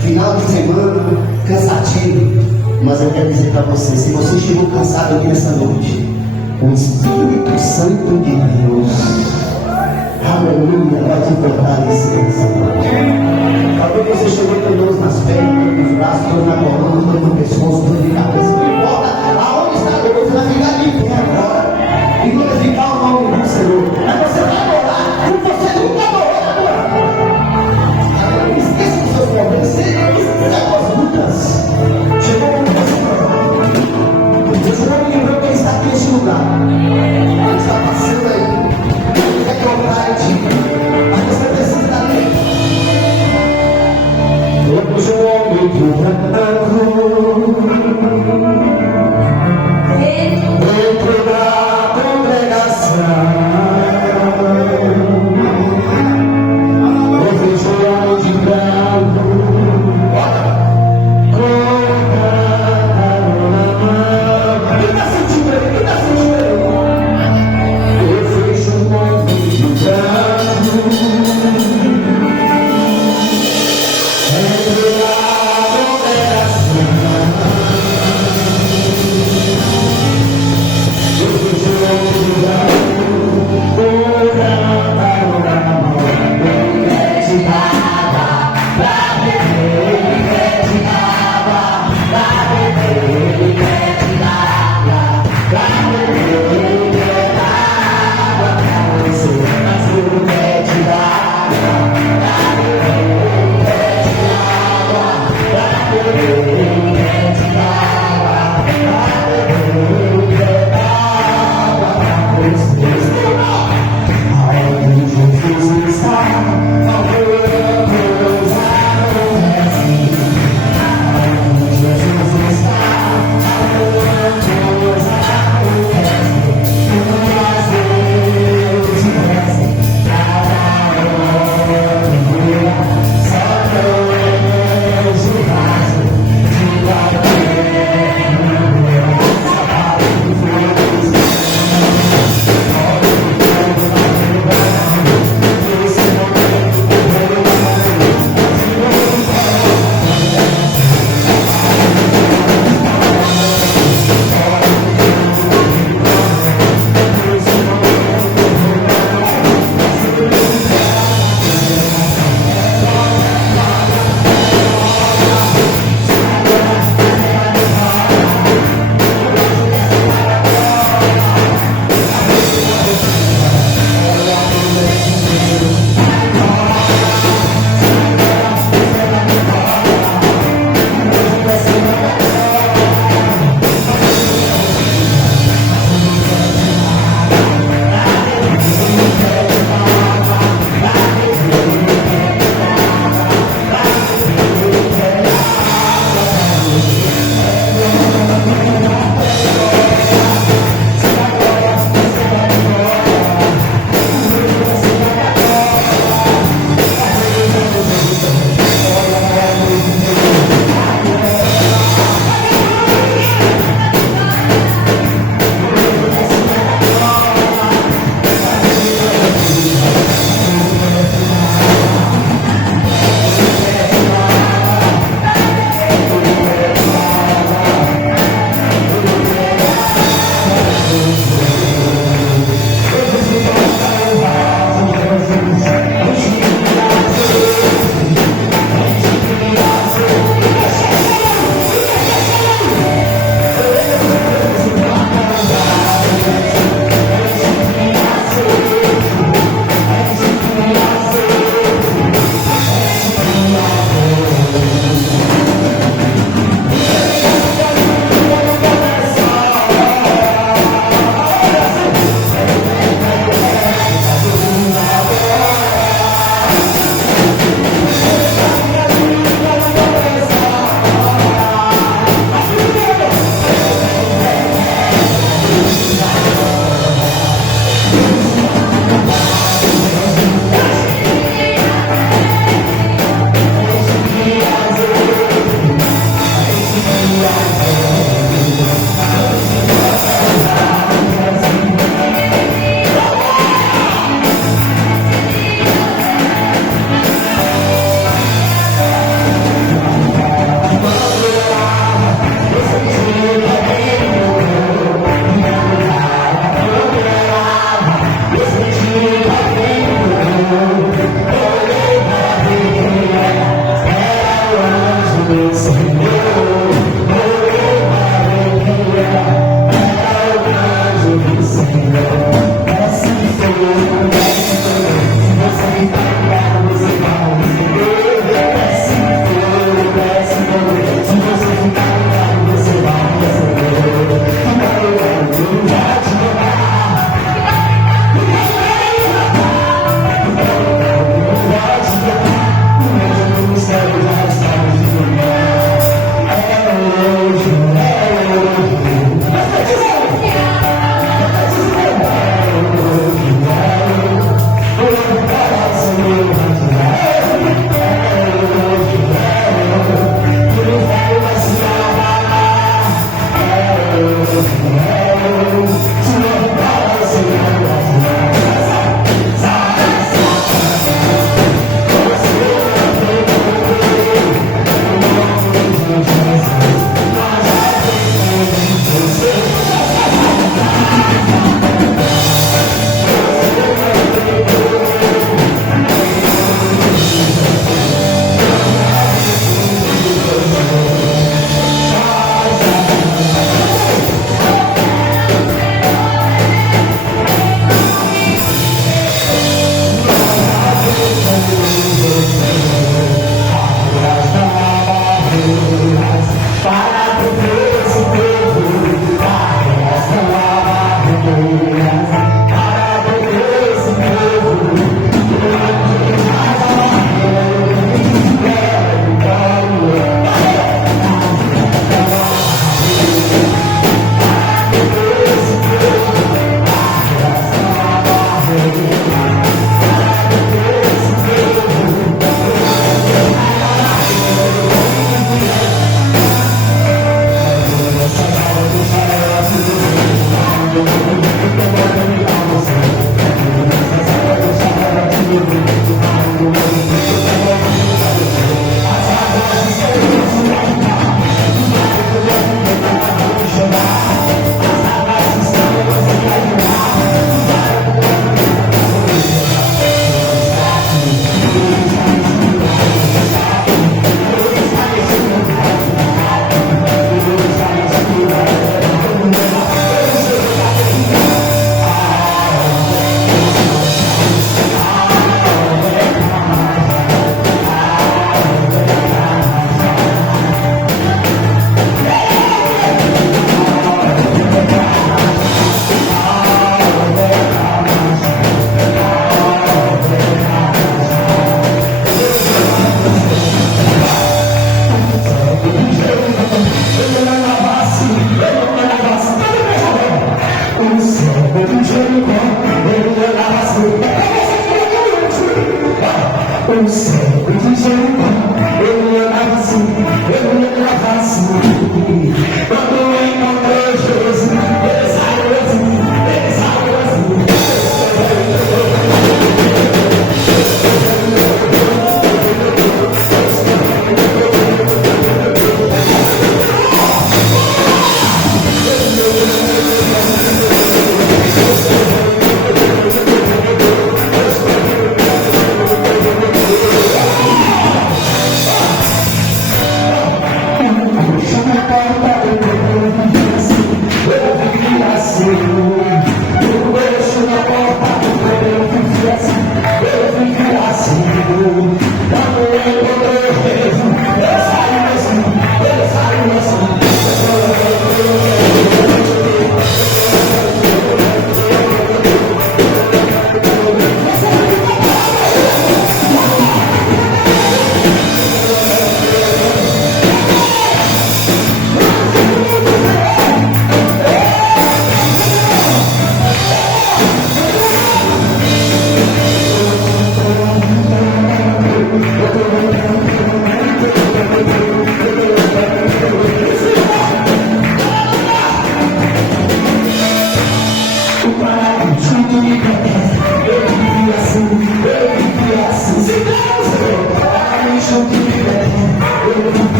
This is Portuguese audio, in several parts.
Final de semana, cansativo. Mas eu quero dizer para você, se você chegou cansado aqui nessa noite, o Espírito Santo de Deus, aleluia, vai te fortalecer nessa noite. Talvez você chegou com dores nas pernas, nos braços, dor na coluna, dor no pescoço, dor de cabeça, não importa aonde está a dor, você vai ficar de pé agora e glorificar o nome do Senhor. Mas você vai adorar como você nunca adorou na tua vida. Esqueça os seus problemas, esqueça as suas lutas. Chegou um momento assim, Deus não me lembrou que Ele está aqui neste lugar. Ele está passando aí. Ele quer colocar em ti. Mas você precisa dele.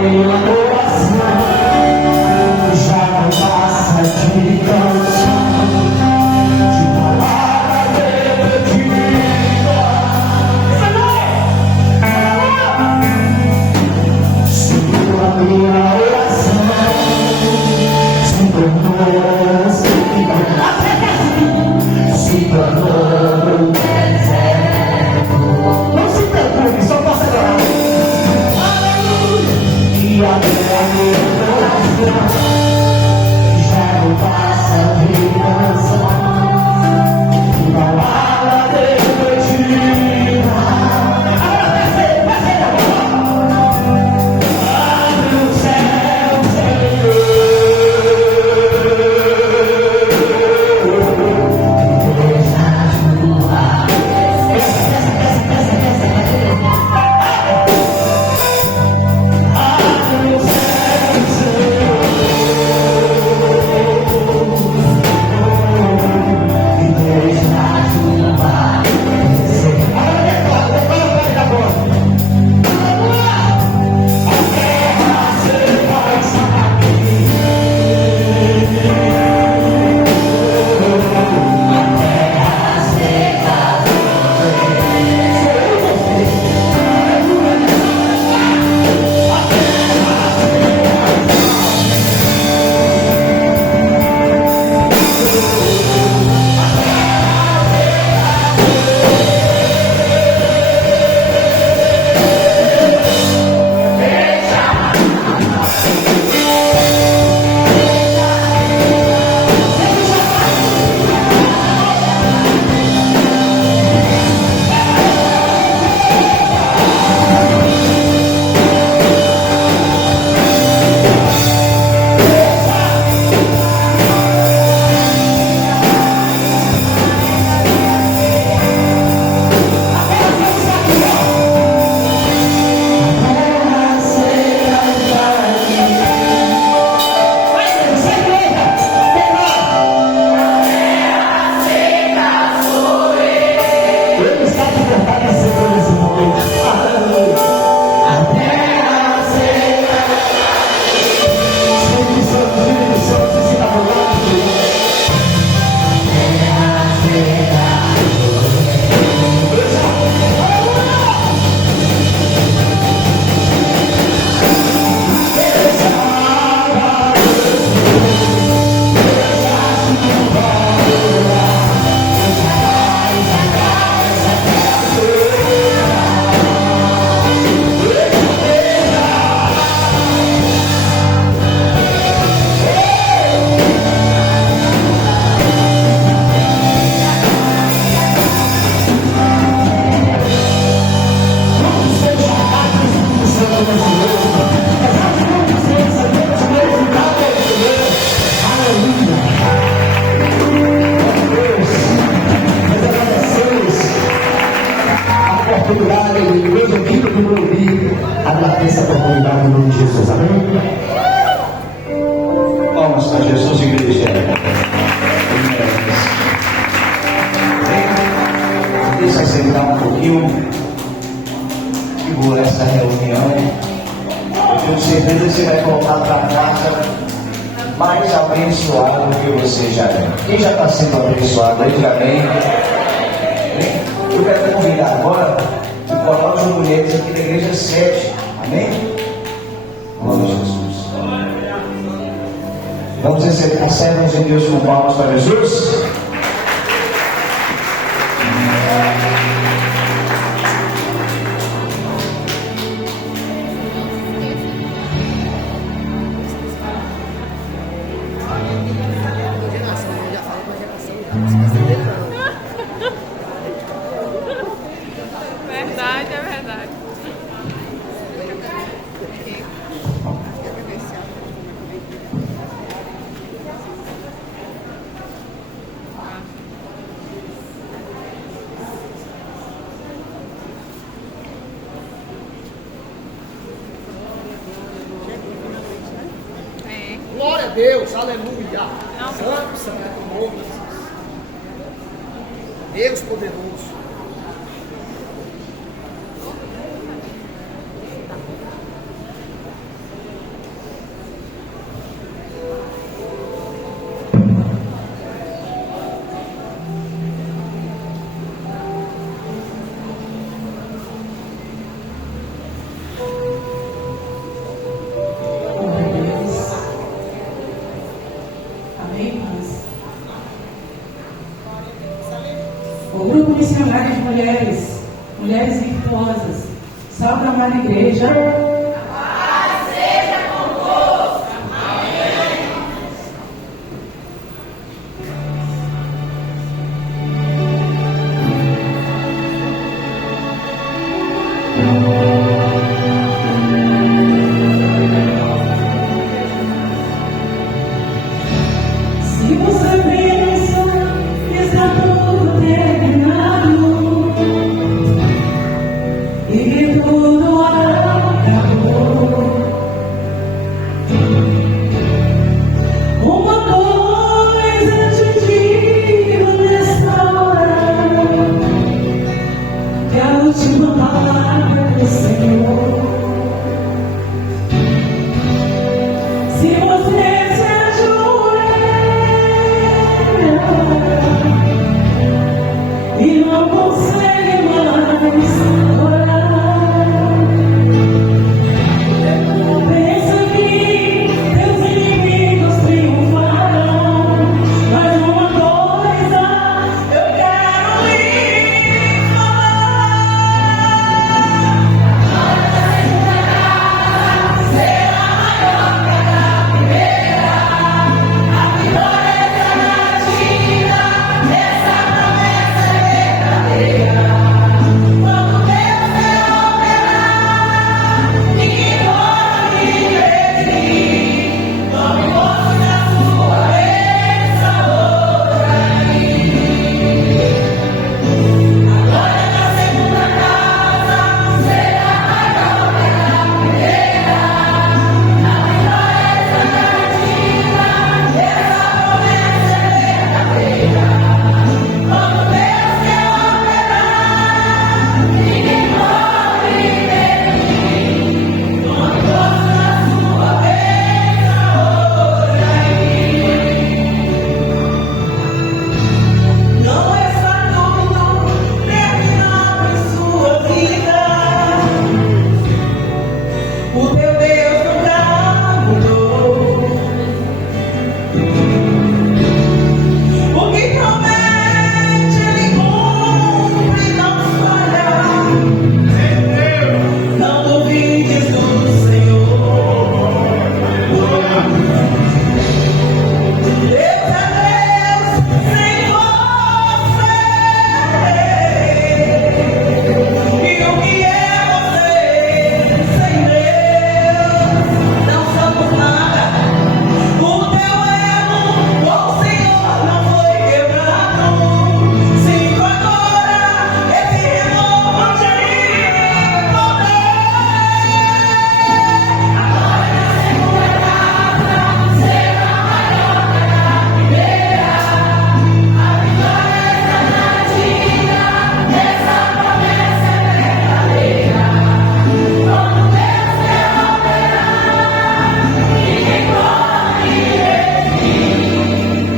minha oração já não passa de canção, de palavra repetida. Se tua minha oração se tornou um deserto, não se preocupe, só posso orar. Aleluia! E a minha oração já não passa de canção, de palavra repetida. Abre o céu, Senhor. Agradeça a oportunidade em nome de Jesus, amém? Vamos para Jesus, igreja. Deixa eu sentar um pouquinho e vou essa reunião. Eu tenho certeza que você vai voltar para casa mais abençoado do que você já é. Quem já está sendo abençoado aí, já vem. Eu quero convidar agora e coloque as mulheres aqui da igreja 7. Amém? Glória a Jesus. Vamos receber as servas de Deus com palmas para Jesus. Verdade, é verdade. Glória a Deus, aleluia. Não. Santo, santo é o nome de Jesus. Deus poderoso. Salve, amada igreja. Se você pensa que está tudo terminado e que tudo acabou, uma coisa te digo nesta hora, que a última palavra é do Senhor. Se você se e não consegue mais orar, pensa que teus inimigos triunfarão, mas uma coisa eu quero lhe falar: será maior que a primeira, a vitória é garantida, essa promessa é verdadeira. Quando Deus quer operar, ninguém pode impedir. Tome posse da sua bênção hoje. Agora na segunda casa será maior que a primeira. A vitória está garantida, essa promessa é verdadeira. Quando Deus quer operar, ninguém pode impedir. Tome posse da sua bênção hoje. Não está tudo terminado em sua vida. O teu Deus nunca mudou. O que promete, Ele cumpre, não falha. Não duvides do Senhor. Deus é Deus sem você. E o que é você sem Deus? Não somos nada. O teu elo com o Senhor não foi quebrado. Sinto agora esse renovo de poder. Agora na segunda casa será maior que a primeira. A vitória está garantida, essa promessa é verdadeira. Quando Deus quer operar, ninguém pode resistir.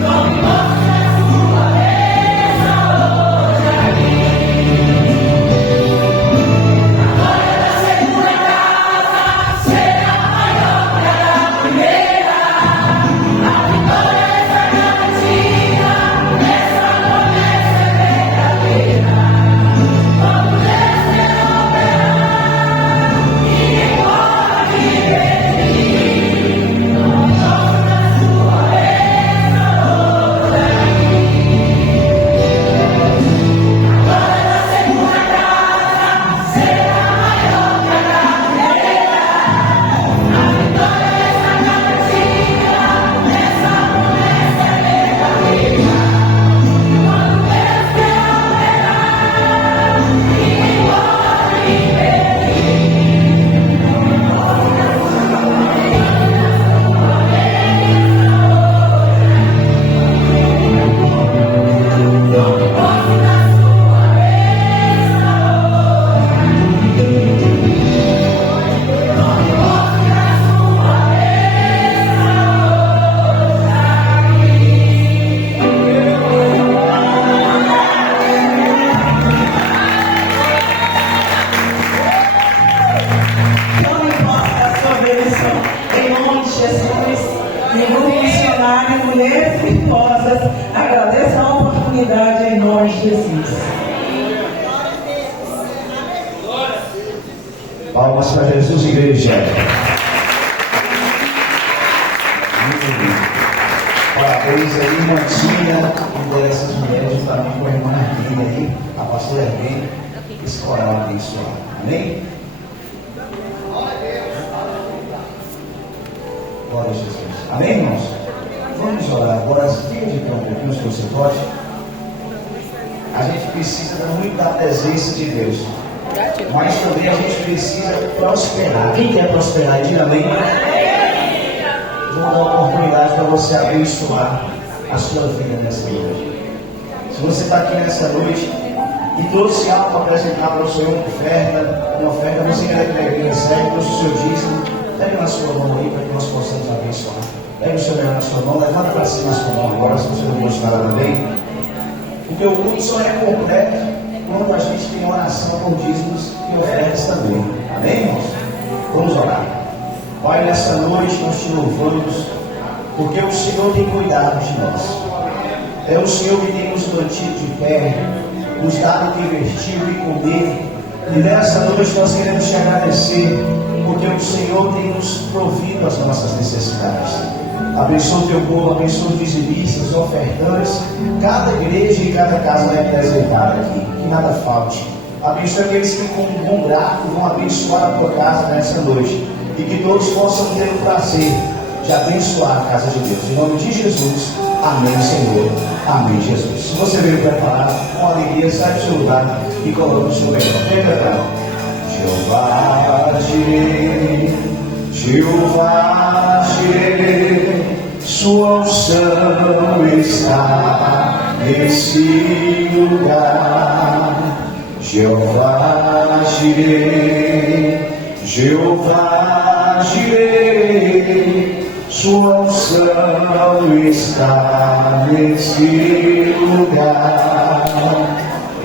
Tome posse da sua bênção hoje. Agora na segunda casa será maior que a primeira. A vitória está garantida, essa promessa é verdadeira. Quando Deus quer operar, ninguém pode impedir. Tome posse da sua bênção hoje. Agora na segunda casa será maior que a primeira. A vitória está garantida, essa promessa é verdadeira. Quando Deus quer operar, ninguém pode impedir. Tome posse da sua bênção hoje. Tome posse da sua Tome posse da sua bênção, em nome de Jesus. Revolucionário, mulheres virtuosas, agradeço a oportunidade em nome de Jesus. Palmas para Jesus, igreja. Parabéns aí, irmã Tina, uma dessas mulheres, juntamente com a irmã Arminha aí, a pastora Arminha, esse coral abençoado. Amém? Glória a Jesus. Amém, irmãos? Vamos orar agora. Fique de pé um pouquinho, se você pode. A gente precisa muito da presença de Deus. Mas também a gente precisa prosperar. Quem quer prosperar? Diga amém. Vou dar uma oportunidade para você abençoar a sua vida nessa noite. Se você está aqui nessa noite e trouxe algo para apresentar para o Senhor, uma oferta, você quer que a igreja recebe, trouxe o seu dízimo, pegue na sua mão aí para que nós possamos abençoar. Pegue o seu dinheiro na sua mão, levanta para cima a sua mão agora, se você não gostar também. Porque o culto só é completo quando a gente tem oração com dízimos e ofertas também. Amém, irmãos? Vamos orar. Olha, nessa noite nós te louvamos, porque o Senhor tem cuidado de nós. É o Senhor que tem nos mantido de pé, nos dado o que vestir e comer. E nessa noite nós queremos te agradecer, porque o Senhor tem nos provido as nossas necessidades. Abençoa o teu povo, abençoa os dizimistas, ofertantes, cada igreja e cada casa representada aqui, que nada falte. Abençoa aqueles que com um bom grato vão abençoar a tua casa nessa noite, e que todos possam ter o prazer de abençoar a casa de Deus. Em nome de Jesus, amém, Senhor. Amém, Jesus. Se você veio preparado, com alegria, sai do seu lugar e coloque o seu melhor. Vem preparado. Jeová Jireh, Jeová Jireh, sua unção está nesse lugar. Jeová Jireh, Jeová Jireh, sua unção está nesse lugar.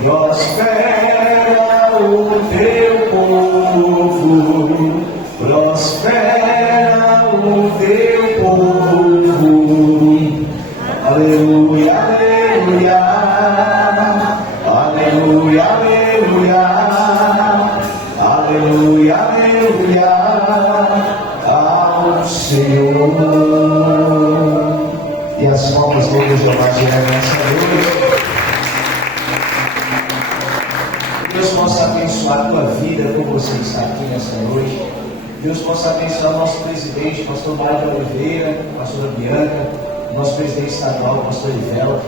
Prospera o teu povo, prospera o teu povo. Aleluia, aleluia, aleluia, aleluia, aleluia, aleluia, ao Senhor. E as palmas todas de Jeová Jireh nessa noite. Deus possa abençoar a tua vida, como você está aqui nessa noite. Deus possa abençoar o nosso presidente, pastor Mário Oliveira, pastora Bianca, o nosso presidente estadual, pastor Ivela,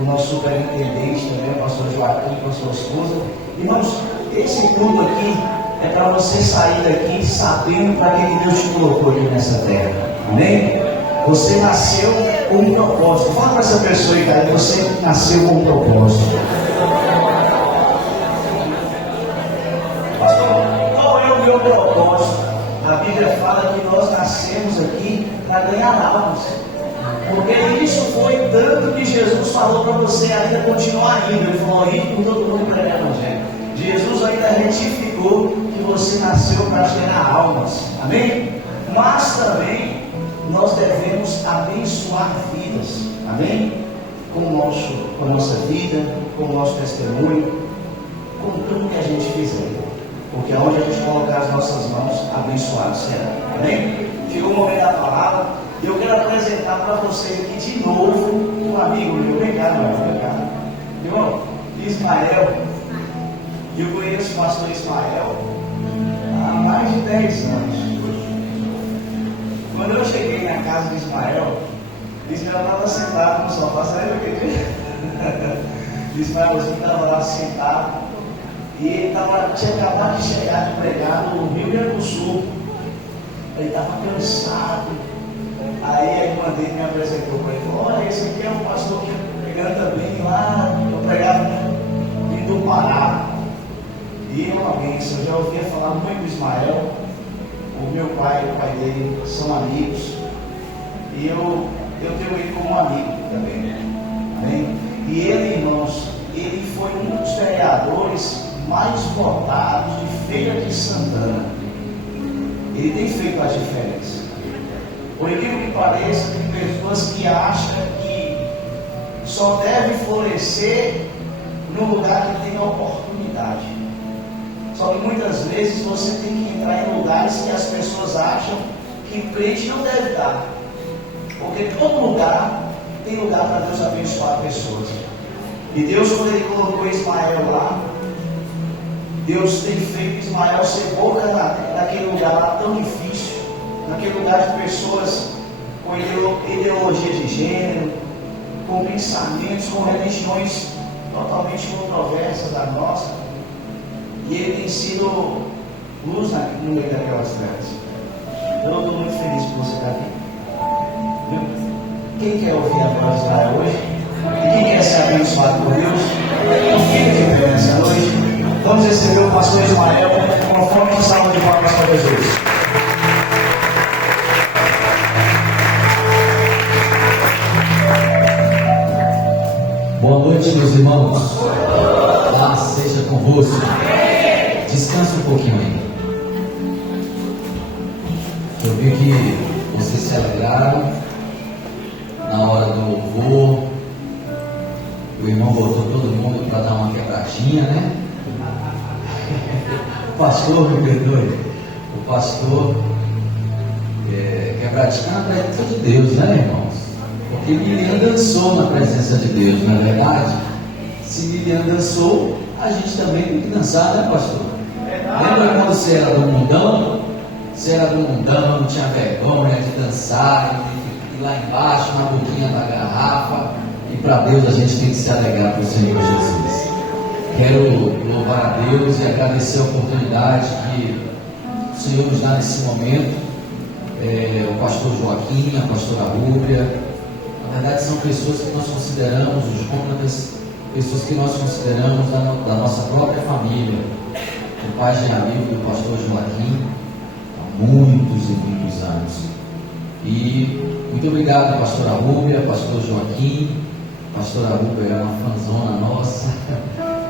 o nosso superintendente também, o pastor Joaquim, com a sua esposa. Irmãos, esse culto aqui é para você sair daqui sabendo para que Deus te colocou aqui nessa terra. Amém? Você nasceu com um propósito. Fala para essa pessoa aí, cara, você nasceu com um propósito. Qual é o meu propósito? A Bíblia fala que nós nascemos aqui para ganhar almas. Porque isso foi tanto que Jesus falou para você ainda continuar indo. Ele falou, ir por todo mundo pregar o evangelho. Jesus ainda retificou que você nasceu para gerar almas. Amém? Mas também nós devemos abençoar vidas. Amém? Com a nossa vida, com o nosso testemunho, com tudo que a gente fizer. Porque aonde a gente colocar as nossas mãos, abençoado será. Amém? Chegou o momento da palavra. E eu quero apresentar para vocês aqui de novo um amigo meu. Vem cá, irmão. Ismael. Eu conheço o pastor Ismael há mais de 10 anos. Quando eu cheguei na casa de Ismael estava sentado no sofá. Sabe o que? Ismaelzinho estava lá sentado. E ele tinha acabado de chegar de pregar no Rio Grande do Sul. Ele estava cansado. Aí a irmã dele me apresentou para ele. Olha, esse aqui é um pastor que pregando também lá. Eu pregava do Pará. E é uma bênção. Eu já ouvia falar muito do Ismael. O meu pai e o pai dele são amigos. E eu tenho ele como amigo também. Amém? E ele, irmãos, ele foi um dos vereadores mais votados de Feira de Santana. Ele tem feito a diferença. Por incrível que pareça, tem pessoas que acham que só deve florescer no lugar que tem oportunidade. Só que muitas vezes você tem que entrar em lugares que as pessoas acham que o crente não deve estar. Porque todo lugar tem lugar para Deus abençoar pessoas. E Deus, quando Ele colocou Ismael lá, Deus tem feito Ismael ser boca naquele lugar lá tão difícil, naquele lugar de pessoas com ideologia de gênero, com pensamentos, com religiões totalmente controversas da nossa. E Ele tem sido luz no meio daquelas trevas. Eu estou muito feliz por você estar aqui. Quem quer ouvir a voz de Israel hoje? E quem quer ser abençoado por Deus? Então fica de pé nessa noite. Vamos receber o pastor Ismael conforme uma salva de palmas para Jesus. Boa noite, meus irmãos. Paz seja convosco. Descansa um pouquinho aí. Eu vi que vocês se alegraram na hora do louvor. O irmão botou todo mundo para dar uma quebradinha, né? O pastor, me perdoe. O pastor quebradinha na presença de Deus, né, irmãos? Porque Miriam dançou na presença de Deus, não é verdade? Se Miriam dançou, a gente também tem que dançar, né, pastor? Lembra quando você era do mundão? Você era do mundão, não tinha vergonha de dançar, e lá embaixo, na boquinha da garrafa. E para Deus a gente tem que se alegrar para o Senhor Jesus. Quero louvar a Deus e agradecer a oportunidade que o Senhor nos dá nesse momento. O pastor Joaquim, a pastora Rúbia, na verdade são pessoas que nós consideramos, os cômodas, pessoas que nós consideramos da nossa própria família. O pai de amigo do pastor Joaquim, há muitos e muitos anos. E muito obrigado, pastora Rúbia, pastor Joaquim. Pastora Rúbia é uma fanzona nossa,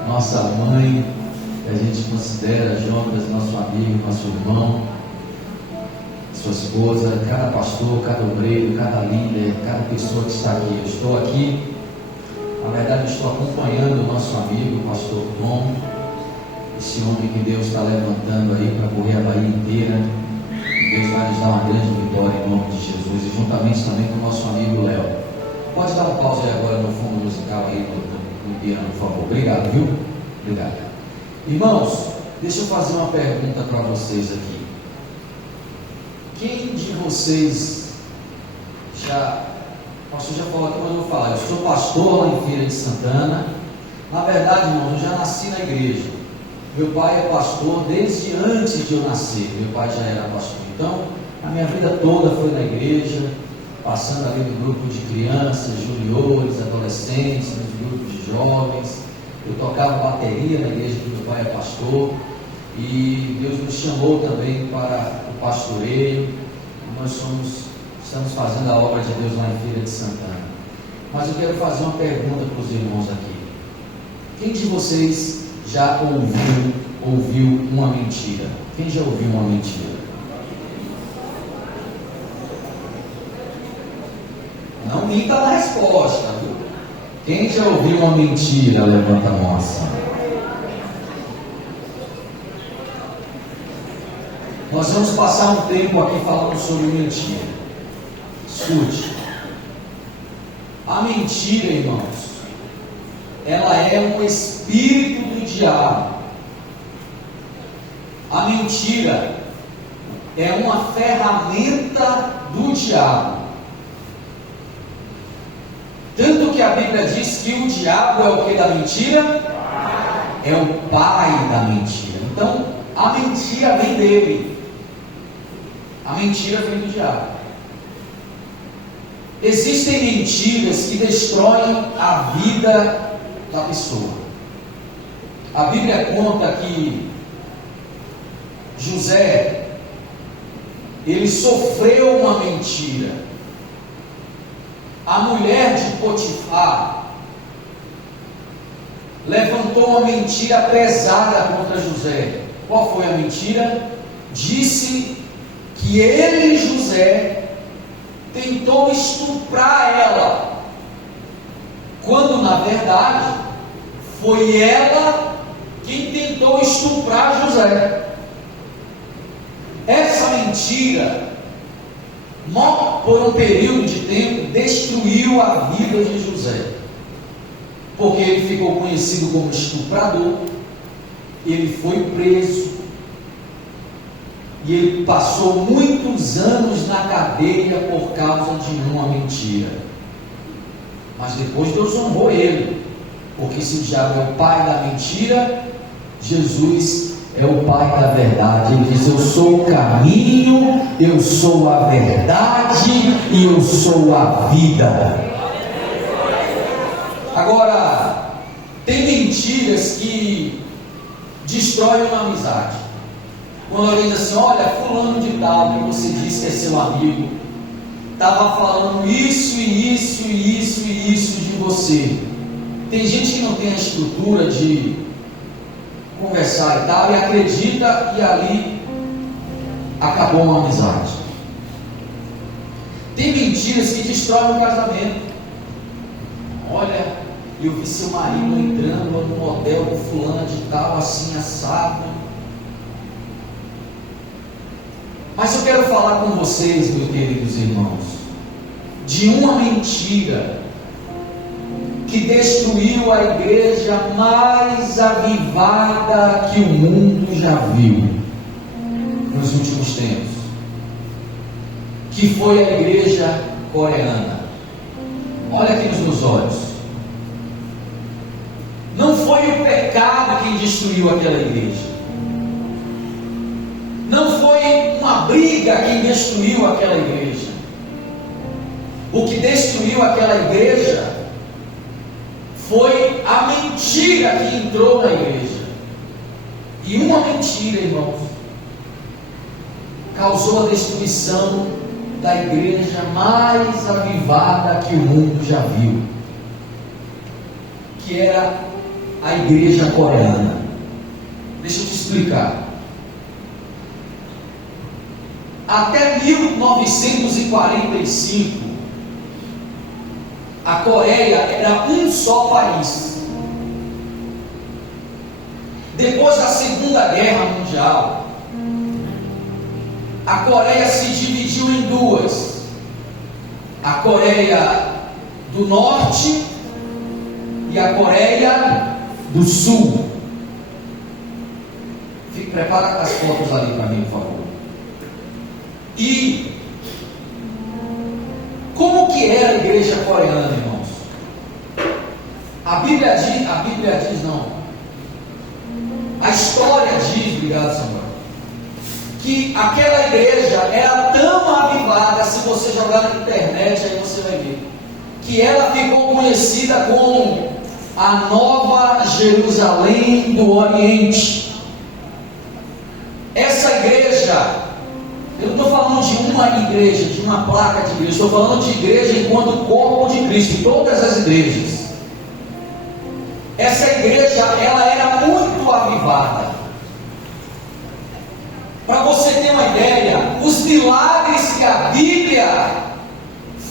nossa mãe, que a gente considera, Jonas, nosso amigo, nosso irmão, sua esposa, cada pastor, cada obreiro, cada líder, cada pessoa que está aqui. Eu estou aqui, na verdade, eu estou acompanhando o nosso amigo, o pastor Tom, esse homem que Deus está levantando aí para correr a Bahia inteira. Deus vai nos dar uma grande vitória em nome de Jesus, e juntamente também com o nosso amigo Léo. Pode dar um pause aí agora no fundo musical aí no piano, por favor. Obrigado, viu? Obrigado. Irmãos, deixa eu fazer uma pergunta para vocês aqui. Quem de vocês o pastor já falou aqui, mas eu vou falar. Eu sou pastor lá em Feira de Santana. Na verdade, irmãos, eu já nasci na igreja. Meu pai é pastor desde antes de eu nascer. Meu pai já era pastor. Então, a minha vida toda foi na igreja, passando ali no grupo de crianças, juniores, adolescentes, nos grupos de jovens. Eu tocava bateria na igreja que meu pai é pastor. E Deus nos chamou também para o pastoreio. Nós estamos fazendo a obra de Deus lá em Feira de Santana. Mas eu quero fazer uma pergunta para os irmãos aqui. Quem de vocês já ouviu uma mentira? Quem já ouviu uma mentira? Não minta na resposta, viu? Quem já ouviu uma mentira, levanta a mão assim. Nós vamos passar um tempo aqui falando sobre mentira. Escute. A mentira, irmãos, ela é um espírito do diabo. A mentira é uma ferramenta do diabo. Tanto que a Bíblia diz que o diabo é o que da mentira? É o pai da mentira. Então, a mentira vem dele. A mentira vem do diabo. Existem mentiras que destroem a vida da pessoa. A Bíblia conta que José, ele sofreu uma mentira. A mulher de Potifar levantou uma mentira pesada contra José. Qual foi a mentira? Disse que ele, José, tentou estuprar ela, quando na verdade foi ela quem tentou tentou estuprar José. Essa mentira, por um período de tempo, destruiu a vida de José, porque ele ficou conhecido como estuprador, ele foi preso, e ele passou muitos anos na cadeia por causa de uma mentira. Mas depois Deus honrou ele, porque se o diabo é o pai da mentira, Jesus é o pai da verdade. Ele diz: eu sou o caminho, eu sou a verdade e eu sou a vida. Agora, tem mentiras que destroem uma amizade. Quando alguém diz assim: olha, fulano de tal, que você disse que é seu amigo, estava falando isso e isso e isso e isso de você. Tem gente que não tem a estrutura de conversar e tal, e acredita, e ali acabou uma amizade. Tem mentiras que destroem o casamento. Olha, eu vi seu marido entrando no hotel com fulana de tal, assim assado. Mas eu quero falar com vocês, meus queridos irmãos, de uma mentira que destruiu a igreja mais avivada que o mundo já viu nos últimos tempos, que foi a igreja coreana. Olha aqui nos meus olhos. Não foi o pecado quem destruiu aquela igreja. Não foi uma briga quem destruiu aquela igreja. O que destruiu aquela igreja foi a mentira que entrou na igreja. E uma mentira, irmãos, causou a destruição da igreja mais avivada que o mundo já viu, que era a igreja coreana. Deixa eu te explicar. Até 1945, a Coreia era um só país. Depois da Segunda Guerra Mundial, a Coreia se dividiu em duas: a Coreia do Norte e a Coreia do Sul. Fique preparado com as fotos ali para mim, por favor. E como que era a igreja coreana, irmãos? A história diz, obrigado, Senhor, que aquela igreja era tão avivada, se você jogar na internet, aí você vai ver, que ela ficou conhecida como a Nova Jerusalém do Oriente. Essa igreja, eu não estou falando de uma igreja, de uma placa de igreja, estou falando de igreja enquanto corpo de Cristo, todas as igrejas. Essa igreja, ela era muito avivada. Para você ter uma ideia, os milagres que a Bíblia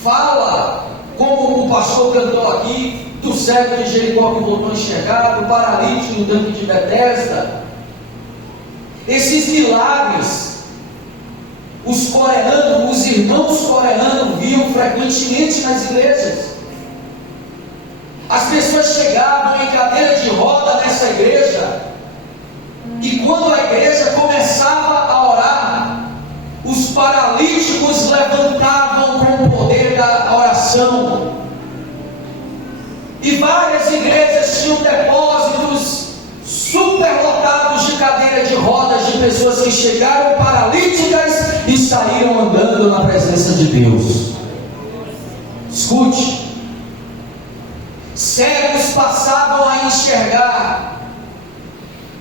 fala, como o pastor cantou aqui, do cego de Jericó que voltou a enxergar, do paralítico no tanque de Betesda, esses milagres, os coreanos, os irmãos coreanos viam frequentemente nas igrejas. As pessoas chegavam em cadeira de roda nessa igreja, e quando a igreja começava a orar, os paralíticos levantavam com o poder da oração. E várias igrejas tinham depósitos superlotados de cadeira de rodas, de pessoas que chegaram paralíticas e saíram andando na presença de Deus. Escute. Cegos passavam a enxergar,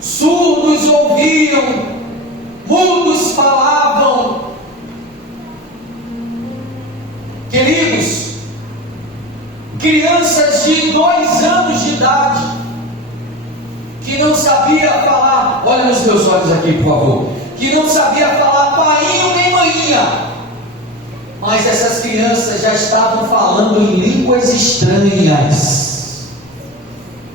surdos ouviam, mudos falavam. Queridos, crianças de 2 anos de idade, que não sabia falar, olha nos meus olhos aqui, por favor, que não sabia falar painho nem maninha, mas essas crianças já estavam falando em línguas estranhas.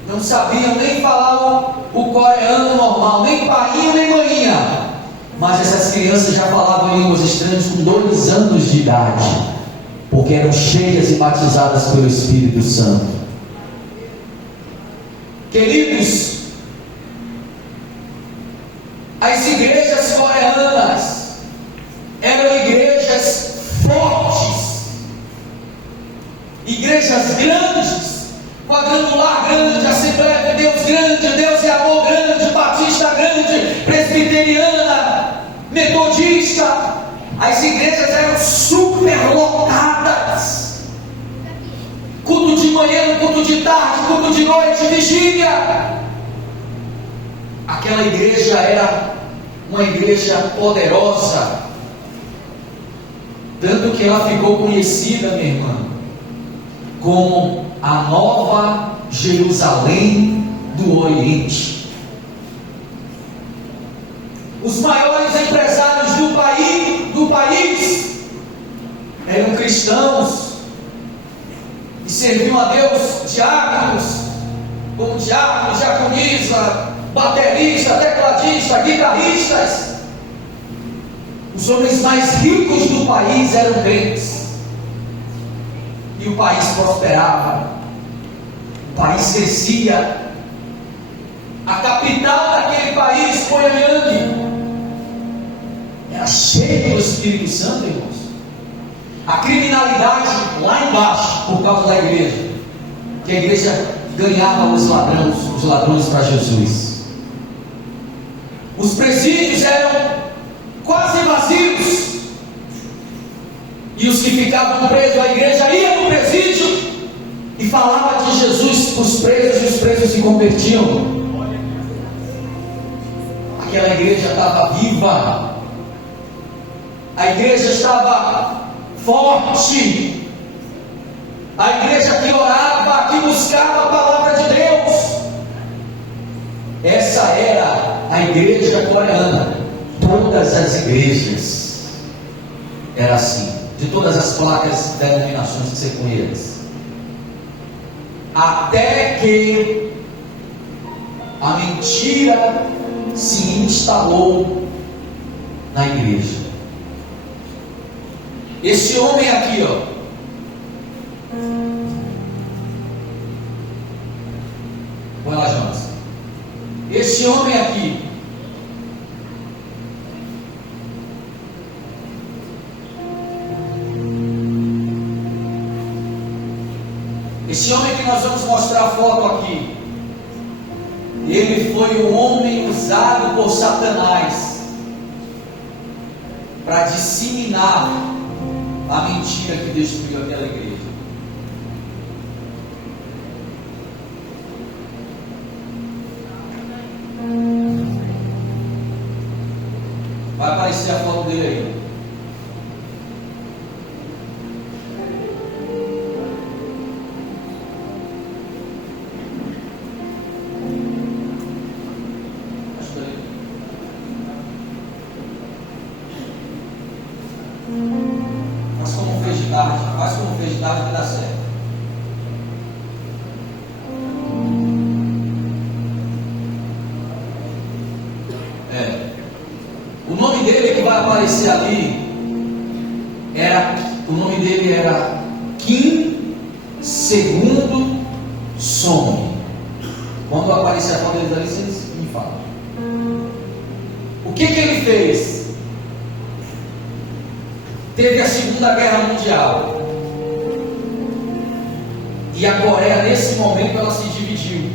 não sabiam nem falar o coreano normal, nem painho nem maninha. Mas essas crianças já falavam línguas estranhas com 2 anos de idade, porque eram cheias e batizadas pelo Espírito Santo. Queridos, as igrejas coreanas eram igrejas fortes, igrejas grandes, quadrangular grande, Assembleia de Deus grande, Deus é amor grande, batista grande, presbiteriana, metodista. As igrejas eram superlotadas. Culto de manhã, culto de tarde, culto de noite, vigília. Aquela igreja era uma igreja poderosa, tanto que ela ficou conhecida, minha irmã, como a Nova Jerusalém do Oriente. Os maiores empresários do país eram cristãos e serviam a Deus diáconos, como diácono, diaconisa, baterista, tecladista, guitarristas. Os homens mais ricos do país eram crentes. E o país prosperava, o país crescia. A capital daquele país, Pyongyang, era cheia do Espírito Santo, irmãos. A criminalidade lá embaixo, por causa da igreja, que a igreja ganhava os ladrões para Jesus. Os presídios eram quase vazios, e os que ficavam presos, a igreja ia no presídio e falava de Jesus para os presos, e os presos se convertiam. Aquela igreja estava viva, a igreja estava forte, a igreja que orava, que buscava a palavra de Deus. Essa era a igreja coreana. Todas as igrejas era assim, de todas as placas e denominações que você conhece, até que a mentira se instalou na igreja. Esse homem aqui, ó, põe lá, Jonas. Esse homem aqui, esse homem que nós vamos mostrar a foto aqui, ele foi um homem usado por Satanás para disseminar a mentira que destruiu aquela igreja. Vai aparecer a foto dele aí. Faz como fez de tarde que dá certo. O nome dele que vai aparecer ali o nome dele era Kim Segundo Song. Quando aparecer a foto dele ali, vocês me falam. O que ele fez? Teve a Segunda Guerra Mundial, e a Coreia, nesse momento, ela se dividiu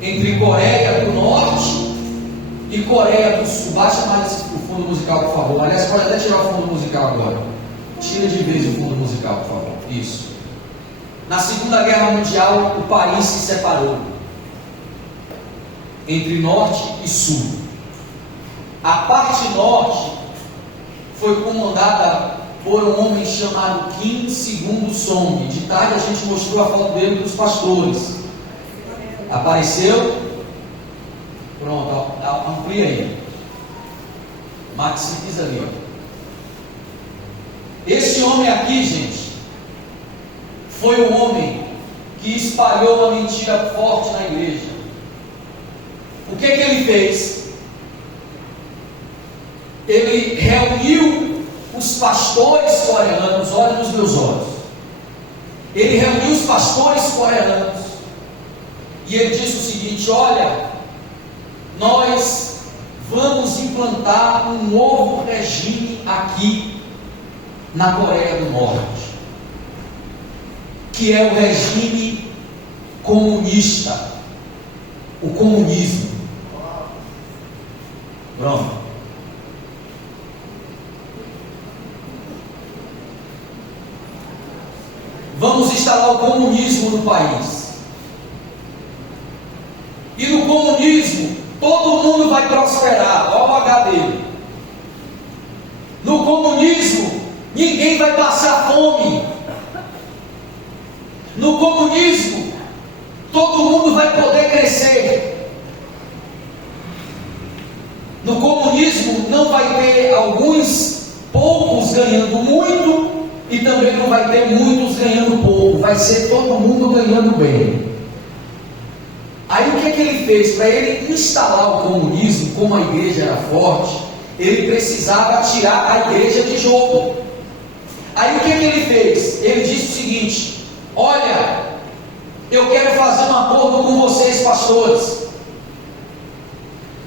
entre Coreia do Norte e Coreia do Sul. Baixa mais o fundo musical, por favor. Aliás, pode até tirar o fundo musical agora. Tira de vez o fundo musical, por favor. Isso. Na Segunda Guerra Mundial, o país se separou entre Norte e Sul. A parte Norte foi comandada por um homem chamado Kim Segundo Song. De tarde a gente mostrou a foto dele dos pastores. Apareceu? Pronto, amplia aí. Max diz ali, ó. Esse homem aqui, gente, foi o homem que espalhou uma mentira forte na igreja. O que ele fez? Ele reuniu os pastores coreanos, olha nos meus olhos. Ele reuniu os pastores coreanos e ele disse o seguinte: olha, nós vamos implantar um novo regime aqui na Coreia do Norte, que é o regime comunista, o comunismo. Pronto. Vamos instalar o comunismo no país. E no comunismo, todo mundo vai prosperar. Olha o H dele. No comunismo, ninguém vai passar fome. No comunismo, todo mundo vai poder crescer. No comunismo, não vai ter alguns poucos ganhando muito e também não vai ter muitos ganhando pouco. Vai ser todo mundo ganhando bem. Aí o que ele fez? Para ele instalar o comunismo, como a igreja era forte, ele precisava tirar a igreja de jogo. Aí o que ele fez? Ele disse o seguinte: olha, eu quero fazer um acordo com vocês, pastores.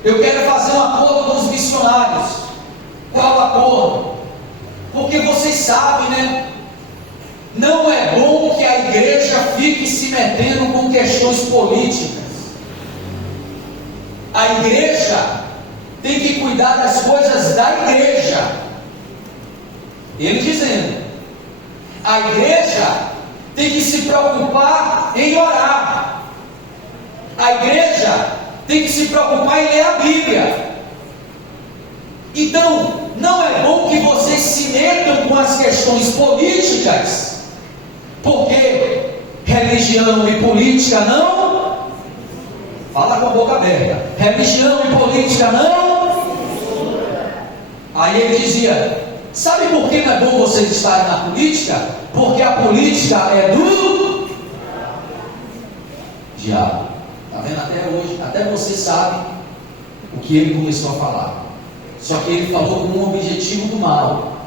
Eu quero fazer um acordo com os missionários. Qual acordo? Porque vocês sabem, né? Não é bom que a igreja fique se metendo com questões políticas. A igreja tem que cuidar das coisas da igreja. Ele dizendo: a igreja tem que se preocupar em orar. A igreja tem que se preocupar em ler a Bíblia. Então, não é bom que vocês se metam com as questões políticas, porque religião e política não. Fala com a boca aberta. Religião e política não. Aí ele dizia: sabe por que não é bom vocês estarem na política? Porque a política é do diabo. Está vendo? Até hoje, até você sabe o que ele começou a falar. Só que ele falou com um objetivo do mal,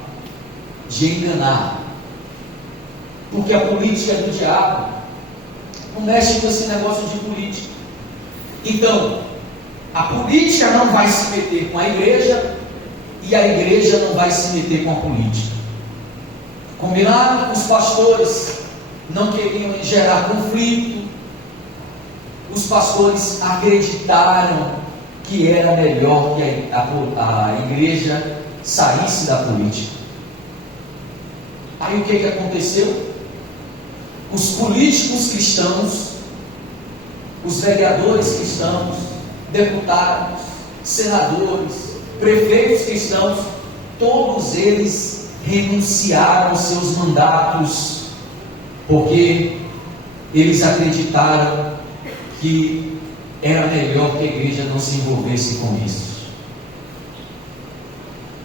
de enganar. Porque a política é do diabo. Não mexe com esse negócio de política. Então, a política não vai se meter com a igreja e a igreja não vai se meter com a política. Combinado? Os pastores não queriam gerar conflito. Os pastores acreditaram que era melhor que a igreja saísse da política. Aí o que aconteceu? Os políticos cristãos, os vereadores cristãos, deputados, senadores, prefeitos cristãos, todos eles renunciaram aos seus mandatos, porque eles acreditaram que era melhor que a igreja não se envolvesse com isso.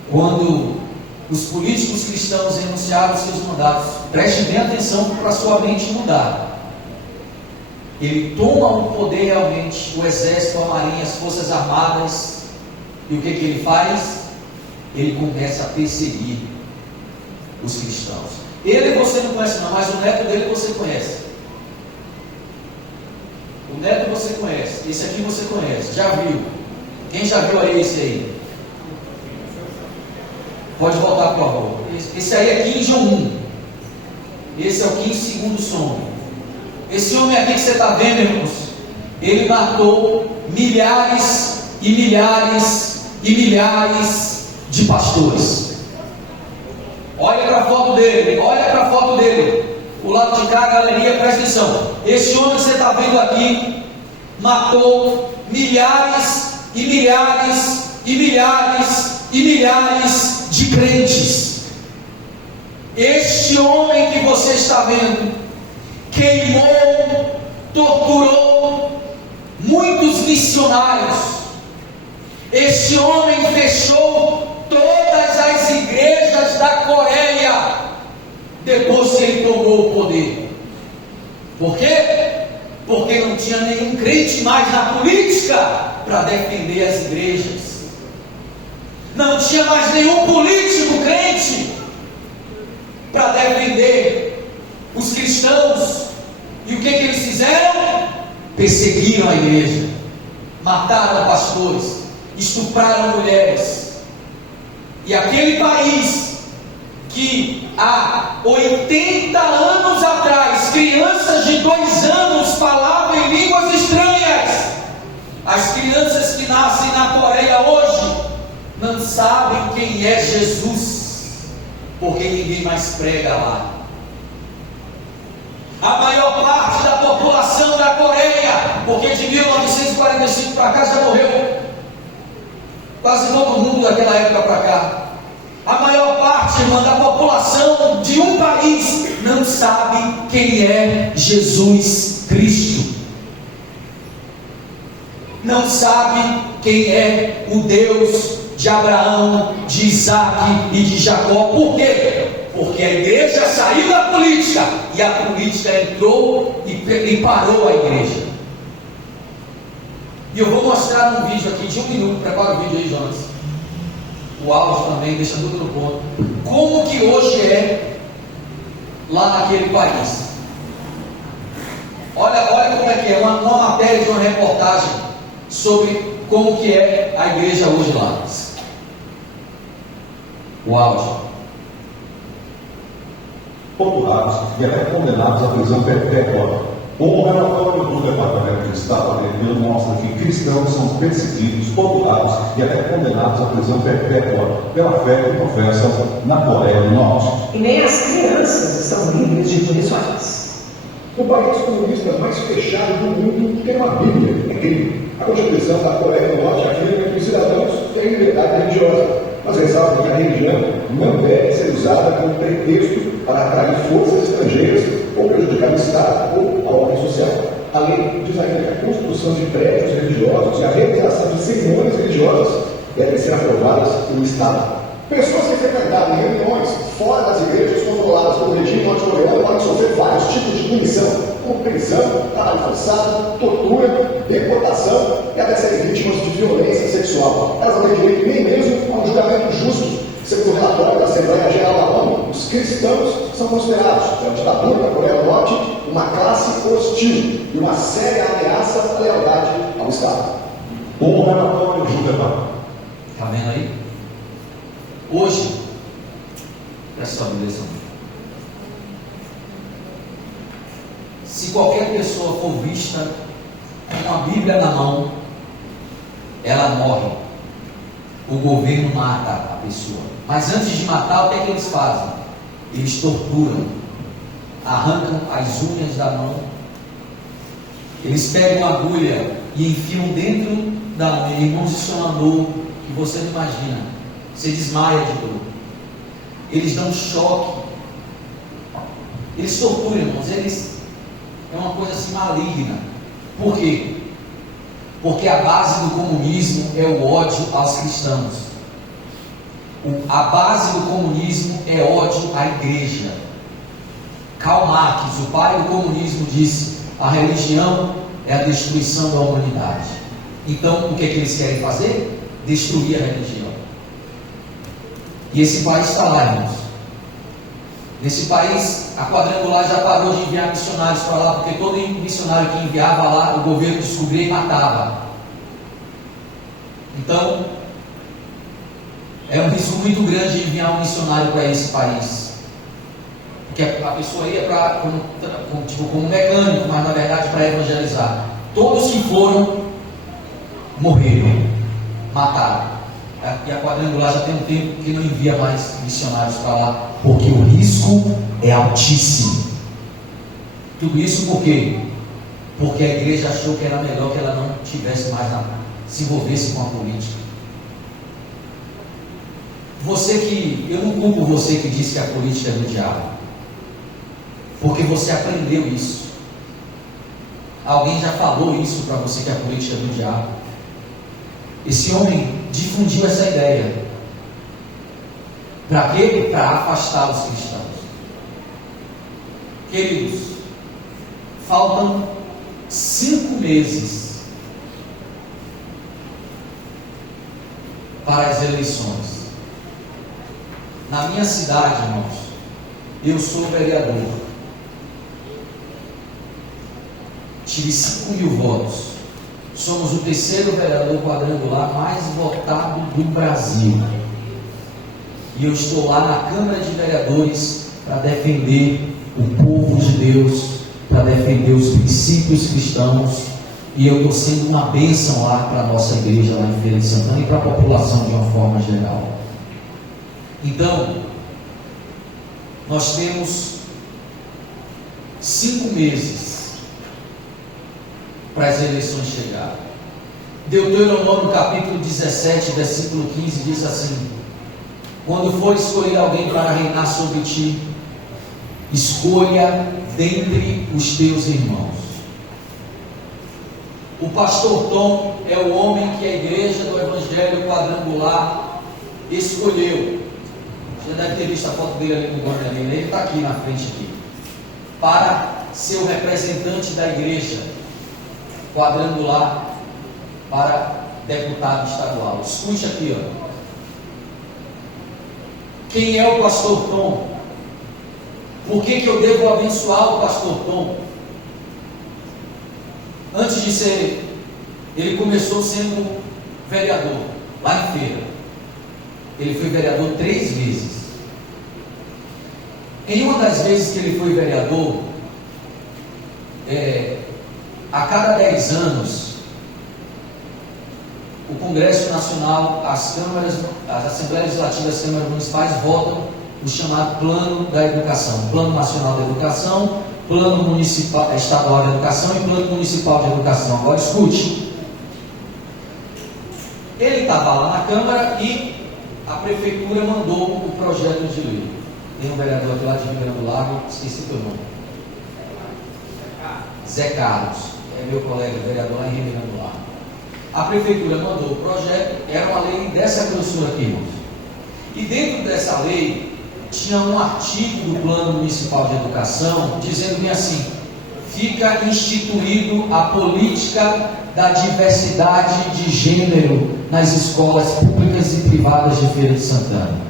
Quando os políticos cristãos renunciaram aos seus mandatos, preste bem atenção para a sua mente mudar. Ele toma o poder realmente, o exército, a marinha, as forças armadas, e o que ele faz? Ele começa a perseguir os cristãos. Ele você não conhece não, mas o neto dele você conhece. O neto você conhece, esse aqui você conhece, já viu. Quem já viu aí esse aí? Pode voltar por favor. Esse aí é Kim Jong-un. Esse é o Kim segundo som. Esse homem aqui que você está vendo, irmãos, ele matou milhares e milhares e milhares de pastores. Olha para a foto dele, olha para a foto dele. O lado de cá, galeria, presta atenção. Esse homem que você está vendo aqui matou milhares e milhares e milhares e milhares de crentes. Este homem que você está vendo queimou, torturou muitos missionários. Este homem fechou todas as igrejas da Coreia depois que ele tomou o poder. Por quê? porque não tinha nenhum crente mais na política para defender as igrejas. Não tinha mais nenhum político crente para defender os cristãos. E o que eles fizeram? Perseguiram a igreja, mataram pastores, estupraram mulheres. E aquele país que há 80 anos atrás, crianças de 2 anos falavam em línguas estranhas, as crianças que nascem na Coreia hoje não sabem quem é Jesus, porque ninguém mais prega lá. A maior parte da população da Coreia, porque de 1945 para cá já morreu quase todo mundo daquela época para cá. A maior parte, irmã, da população de um país não sabe quem é Jesus Cristo. Não sabe quem é o Deus de Abraão, de Isaac e de Jacó. Por quê? Porque a igreja saiu da política e a política entrou e parou a igreja. E eu vou mostrar um vídeo aqui de 1 minuto. Prepara o vídeo aí, Jonas. O áudio também, deixa tudo no ponto. Como que hoje é lá naquele país? Olha como é que é, uma matéria de uma reportagem sobre como que é a igreja hoje lá. O áudio. Torturados e até condenados à prisão perpétua. O relatório do Departamento de Estado americano mostra que cristãos são perseguidos, torturados e até condenados à prisão perpétua pela fé que professam na Coreia do Norte. E nem as crianças estão livres de punições. O país comunista mais fechado do mundo tem uma Bíblia, é crime. A Constituição da Coreia do Norte afirma que os cidadãos têm liberdade religiosa, mas ressalta que a religião não deve ser usada como pretexto para atrair forças estrangeiras ou prejudicar o Estado ou a ordem social. A lei diz ainda que a construção de prédios religiosos e a realização de cerimônias religiosas devem ser aprovadas pelo Estado. Pessoas que frequentaram reuniões fora das igrejas controladas pelo regime norte-coreano podem sofrer vários tipos de punição, como prisão, trabalho forçado, tortura, deportação e até serem vítimas de violência sexual. Elas não têm direito nem mesmo a um julgamento justo. Segundo o relatório da Assembleia Geral da ONU, os cristãos são considerados, pela ditadura da Coreia do Norte, uma classe hostil e uma séria ameaça à lealdade ao Estado. O relatório do Departamento. Está vendo aí? Hoje, presta atenção. Se qualquer pessoa for vista com uma Bíblia na mão, ela morre. O governo mata a pessoa. Mas antes de matar, o que é que eles fazem? Eles torturam, arrancam as unhas da mão, eles pegam a agulha e enfiam dentro da unha. Irmãos, isso é uma dor que você não imagina. Você desmaia de dor. Eles dão choque. Eles torturam, irmãos. É uma coisa assim maligna. Por quê? Porque a base do comunismo é o ódio aos cristãos. A base do comunismo é ódio à igreja. Karl Marx, o pai do comunismo, disse: a religião é a destruição da humanidade. Então, o que é que eles querem fazer? Destruir a religião. E esse país está lá, irmãos. Nesse país, a Quadrangular já parou de enviar missionários para lá, porque todo missionário que enviava lá, o governo descobria e matava. Então, é um risco muito grande de enviar um missionário para esse país. Porque a pessoa ia como mecânico, mas na verdade para evangelizar. Todos que foram, morreram, mataram. E a Quadrangular já tem um tempo que não envia mais missionários para lá, porque o risco é altíssimo. Tudo isso por quê? Porque a igreja achou que era melhor que ela não tivesse mais se envolvesse com a política. Eu não culpo você que diz que a política é do diabo, porque você aprendeu isso. Alguém já falou isso para você, que a política é do diabo. Esse homem difundiu essa ideia. Para quê? Para afastar os cristãos. Queridos, faltam 5 meses para as eleições. Na minha cidade, irmãos, eu sou vereador. Tive 5.000 votos. Somos o terceiro vereador quadrangular mais votado do Brasil. E eu estou lá na Câmara de Vereadores para defender o povo de Deus, para defender os princípios cristãos. E eu estou sendo uma bênção lá para a nossa igreja lá em Feira de Santana e para a população de uma forma geral. Então, nós temos 5 meses para as eleições chegarem. Deuteronômio capítulo 17, versículo 15 diz assim: quando for escolher alguém para reinar sobre ti, escolha dentre os teus irmãos. O pastor Tom é o homem que a igreja do Evangelho Quadrangular escolheu. Você deve ter visto a foto dele ali no guarda-reino, ele está aqui na frente aqui, para ser o representante da igreja quadrangular para deputado estadual. Escute aqui, ó. Quem é o pastor Tom? Por que eu devo abençoar o pastor Tom? Antes de ser, ele começou sendo vereador lá em Feira. Ele foi vereador 3 vezes. Em uma das vezes que ele foi vereador, a cada 10 anos, o Congresso Nacional, as Assembleias Legislativas, as câmaras municipais votam o chamado Plano da Educação, Plano Nacional da Educação, Plano Municipal, Estadual da Educação e Plano Municipal de Educação. Agora escute. Ele estava lá na Câmara e a Prefeitura mandou o projeto de lei. Tem um vereador aqui lá de Rio Grande do Lago, esqueci o teu nome. Zé Carlos, é meu colega vereador lá em Rio Grande do Lago. A Prefeitura mandou o projeto, era uma lei dessa grossura aqui, irmãos. E dentro dessa lei, tinha um artigo do Plano Municipal de Educação, dizendo bem assim: fica instituído a política da diversidade de gênero nas escolas públicas e privadas de Feira de Santana.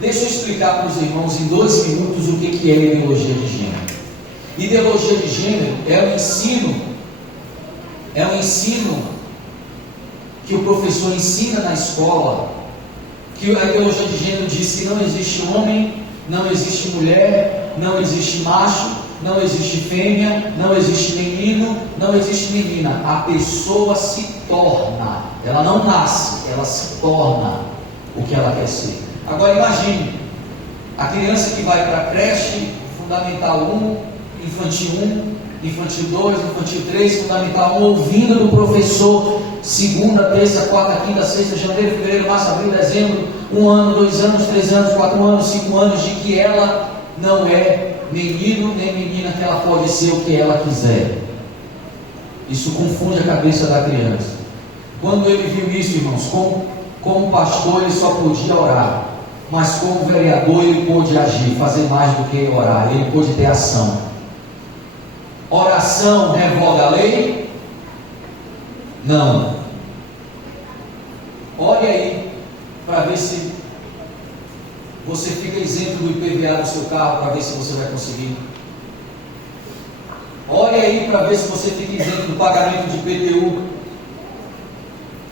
Deixa eu explicar para os irmãos em 2 minutos o que é ideologia de gênero. Ideologia de gênero é um ensino que o professor ensina na escola, que a ideologia de gênero diz que não existe homem, não existe mulher, não existe macho, não existe fêmea, não existe menino, não existe menina. A pessoa se torna, ela não nasce, ela se torna o que ela quer ser. Agora imagine, a criança que vai para a creche, Fundamental 1, Infantil 1, Infantil 2, Infantil 3, Fundamental 1, ouvindo do professor, segunda, terça, quarta, quinta, sexta, janeiro, fevereiro, março, abril, dezembro, 1 ano, 2 anos, 3 anos, 4 anos, 5 anos, de que ela não é menino nem menina, que ela pode ser o que ela quiser. Isso confunde a cabeça da criança. Quando ele viu isso, irmãos, como pastor ele só podia orar, mas como vereador ele pôde agir, fazer mais do que orar, ele pôde ter ação. Oração revoga a lei? Não. Olhe aí para ver se você fica isento do IPVA do seu carro, para ver se você vai conseguir. Olhe aí para ver se você fica isento do pagamento de IPTU.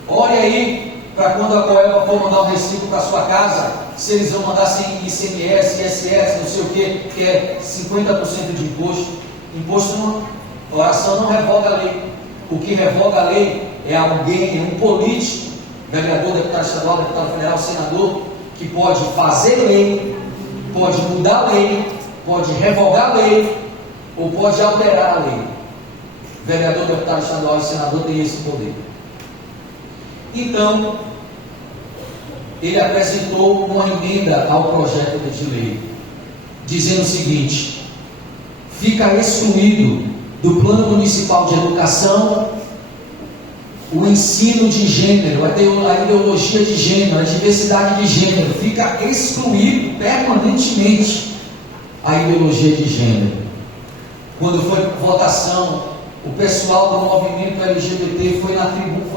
Olhe aí para quando a Coelba for mandar um recibo para sua casa, se eles vão mandar sem ICMS, ISS, não sei o que é 50% de imposto. Imposto não, oração não revoga a lei. O que revoga a lei é alguém, é um político, vereador, deputado estadual, deputado federal, senador, que pode fazer lei, pode mudar a lei, pode revogar a lei, ou pode alterar a lei. Vereador, deputado estadual e senador tem esse poder. Então, ele apresentou uma emenda ao projeto de lei, dizendo o seguinte: fica excluído do Plano Municipal de Educação o ensino de gênero, a ideologia de gênero, a diversidade de gênero, fica excluído permanentemente a ideologia de gênero. Quando foi votação o pessoal do movimento LGBT foi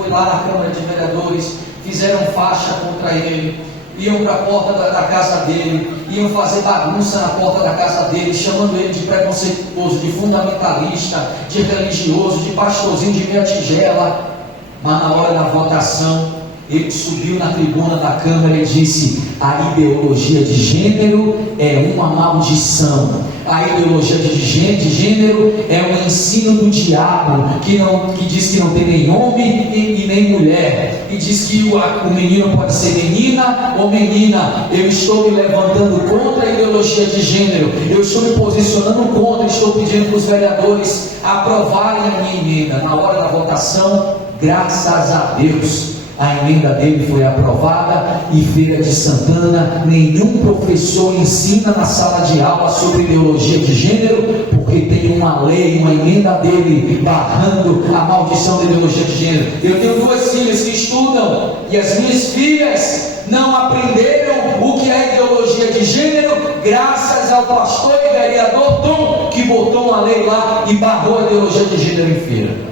lá na Câmara de Vereadores, fizeram faixa contra ele, iam para a porta da casa dele, iam fazer bagunça na porta da casa dele, chamando ele de preconceituoso, de fundamentalista, de religioso, de pastorzinho de meia tigela. Mas na hora da votação, ele subiu na tribuna da Câmara e disse: a ideologia de gênero é uma maldição. A ideologia de gênero é um ensino do diabo, que diz que não tem nem homem e nem mulher, e diz que o menino pode ser menina ou menina. Eu estou me levantando contra a ideologia de gênero, eu estou me posicionando contra, estou pedindo para os vereadores aprovarem a minha emenda. Na hora da votação, graças a Deus, a emenda dele foi aprovada. E Feira de Santana, nenhum professor ensina na sala de aula sobre ideologia de gênero, porque tem uma lei, uma emenda dele barrando a maldição da ideologia de gênero. Eu tenho 2 filhas que estudam, e as minhas filhas não aprenderam o que é ideologia de gênero, graças ao pastor e vereador Tom, que botou uma lei lá e barrou a ideologia de gênero em Feira.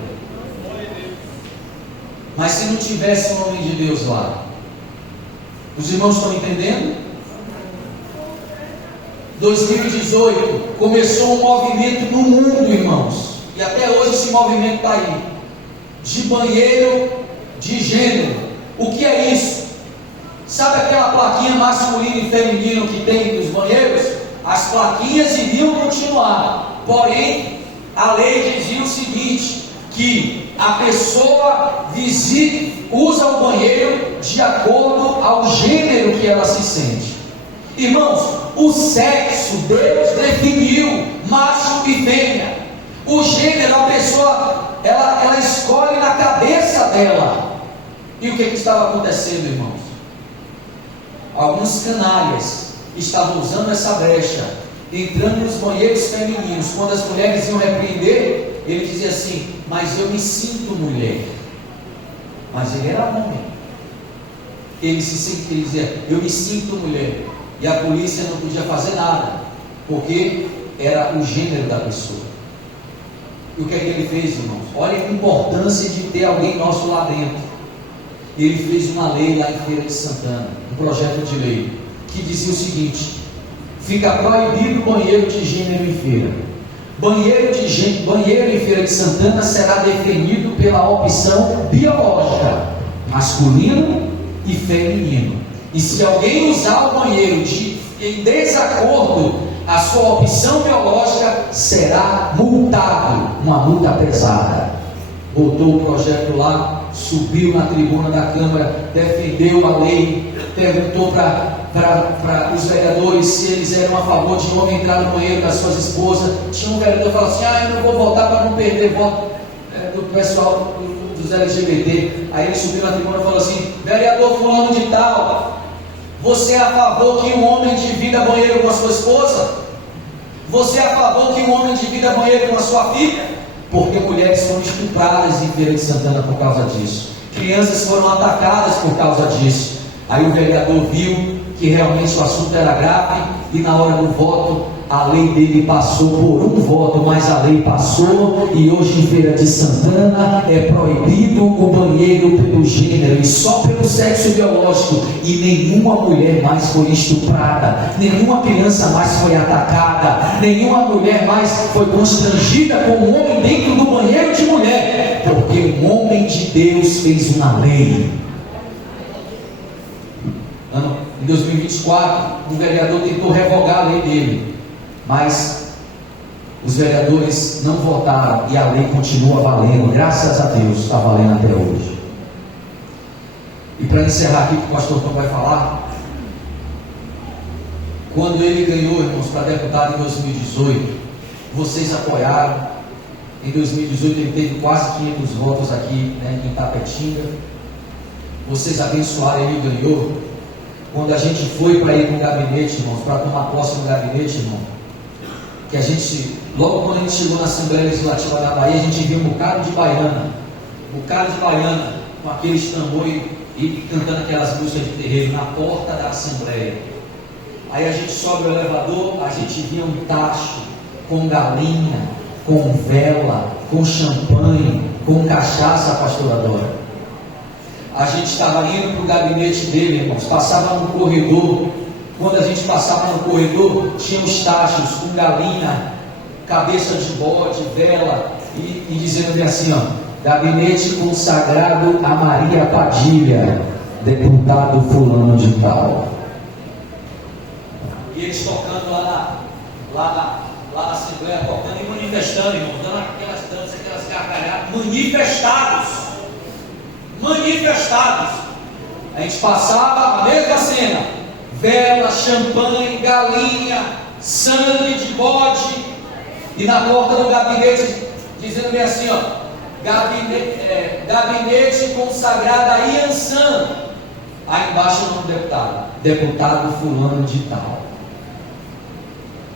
Mas se não tivesse um homem de Deus lá, os irmãos estão entendendo? 2018 começou um movimento no mundo, irmãos, e até hoje esse movimento está aí, de banheiro de gênero. O que é isso? Sabe aquela plaquinha masculino e feminino que tem nos banheiros? As plaquinhas iriam continuar, porém a lei dizia o seguinte, que a pessoa usa o banheiro de acordo ao gênero que ela se sente. Irmãos, o sexo Deus definiu, macho e fêmea. O gênero a pessoa ela escolhe na cabeça dela. E o que estava acontecendo, irmãos? Alguns canalhas estavam usando essa brecha, entrando nos banheiros femininos. Quando as mulheres iam repreender, ele dizia assim: mas eu me sinto mulher. Mas ele era homem. Ele dizia: eu me sinto mulher. E a polícia não podia fazer nada, porque era o gênero da pessoa. E o que é que ele fez, irmãos? Olha a importância de ter alguém nosso lá dentro. Ele fez uma lei lá em Feira de Santana, um projeto de lei, que dizia o seguinte: fica proibido o banheiro de gênero em feira. Banheiro em Feira de Santana será definido pela opção biológica, masculino e feminino. E se alguém usar o banheiro em desacordo à sua opção biológica, será multado, uma multa pesada. Botou o projeto lá, subiu na tribuna da Câmara, defendeu a lei, perguntou para os vereadores se eles eram a favor de homem entrar no banheiro das suas esposas. Tinha um vereador que falou assim: eu não vou votar para não perder voto do pessoal dos LGBT. Aí ele subiu na tribuna e falou assim: vereador fulano de tal, você é a favor que um homem divida banheiro com a sua esposa? Você é a favor que um homem divida banheiro com a sua filha? Porque mulheres foram estupradas em Feira de Santana por causa disso. Crianças foram atacadas por causa disso. Aí o vereador viu que realmente o assunto era grave, e na hora do voto, a lei dele passou por um voto, mas a lei passou, e hoje em Feira de Santana é proibido o banheiro pelo gênero e só pelo sexo biológico, e nenhuma mulher mais foi estuprada, nenhuma criança mais foi atacada, nenhuma mulher mais foi constrangida com um homem dentro do banheiro de mulher, porque um homem de Deus fez uma lei. Em 2024, o vereador tentou revogar a lei dele, mas os vereadores não votaram e a lei continua valendo. Graças a Deus, está valendo até hoje. E para encerrar aqui, que o pastor Tom vai falar, quando ele ganhou, irmãos, para deputado em 2018, vocês apoiaram. Em 2018 ele teve quase 500 votos aqui, em Itapetinga. Vocês abençoaram, ele ganhou. Quando a gente foi para ir para o gabinete, irmãos, para tomar posse no gabinete, irmão, que a gente, logo quando a gente chegou na Assembleia Legislativa da Bahia, a gente viu um bocado de baiana, com aqueles tambores e cantando aquelas músicas de terreiro na porta da Assembleia. Aí a gente sobe o elevador, a gente via um tacho com galinha, com vela, com champanhe, com cachaça, pastora Dora. A gente estava indo para o gabinete dele, irmãos, passava no corredor. Quando a gente passava no corredor, tinha os tachos com galinha, cabeça de bode, vela, e dizendo assim, ó, gabinete consagrado a Maria Padilha, deputado fulano de tal. E eles tocando lá na Assembleia, tocando e manifestando, irmão, dando aquelas danças, aquelas gargalhadas, manifestados. A gente passava a mesma cena, vela, champanhe, galinha, sangue de bode, e na porta do gabinete, dizendo bem assim, ó, gabinete consagrado a Iansã. Aí embaixo o nome do deputado fulano de tal.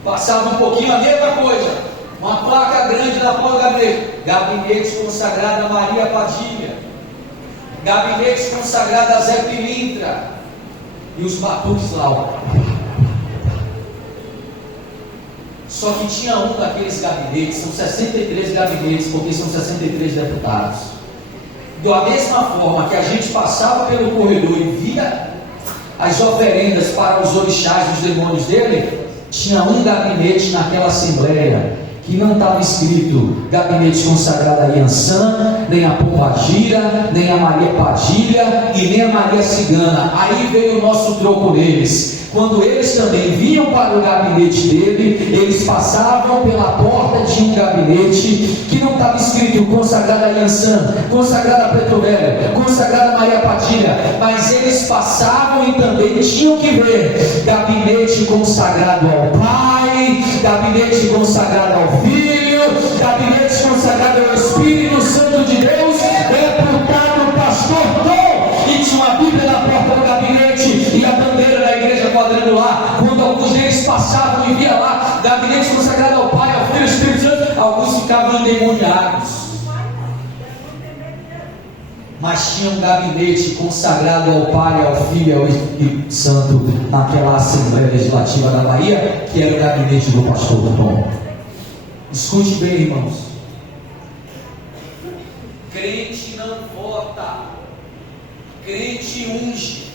Passava um pouquinho a mesma coisa, uma placa grande na porta do gabinete consagrado a Maria Padilha, gabinete consagrado a Zé Pilintra, e os batuques lá. Só que tinha um daqueles gabinetes, são 63 gabinetes, porque são 63 deputados. Da mesma forma que a gente passava pelo corredor e via as oferendas para os orixás e os demônios dele, tinha um gabinete naquela assembleia que não estava escrito gabinete consagrado a Iansã, nem a Pombagira, nem a Maria Padilha e nem a Maria Cigana. Aí veio o nosso troco neles. Quando eles também vinham para o gabinete dele, eles passavam pela porta de um gabinete que não estava escrito consagrado a Iansã, consagrado a Preto Velho, consagrado a Maria Padilha, mas eles passavam e também tinham que ver gabinete consagrado ao Pai, gabinete consagrado ao Filho, gabinete consagrado ao Espírito Santo de Deus, deputado pastor Tom, e tinha uma Bíblia na porta do gabinete e a bandeira da igreja quadrangular. Quando alguns deles passavam e via lá, gabinete consagrado ao Pai, ao Filho e ao Espírito Santo, alguns ficavam endemoniados. Mas tinha um gabinete consagrado ao Pai, ao Filho e ao Espírito Santo naquela Assembleia Legislativa da Bahia, que era o gabinete do pastor Tom. Escute bem, irmãos. Crente não vota, crente unge.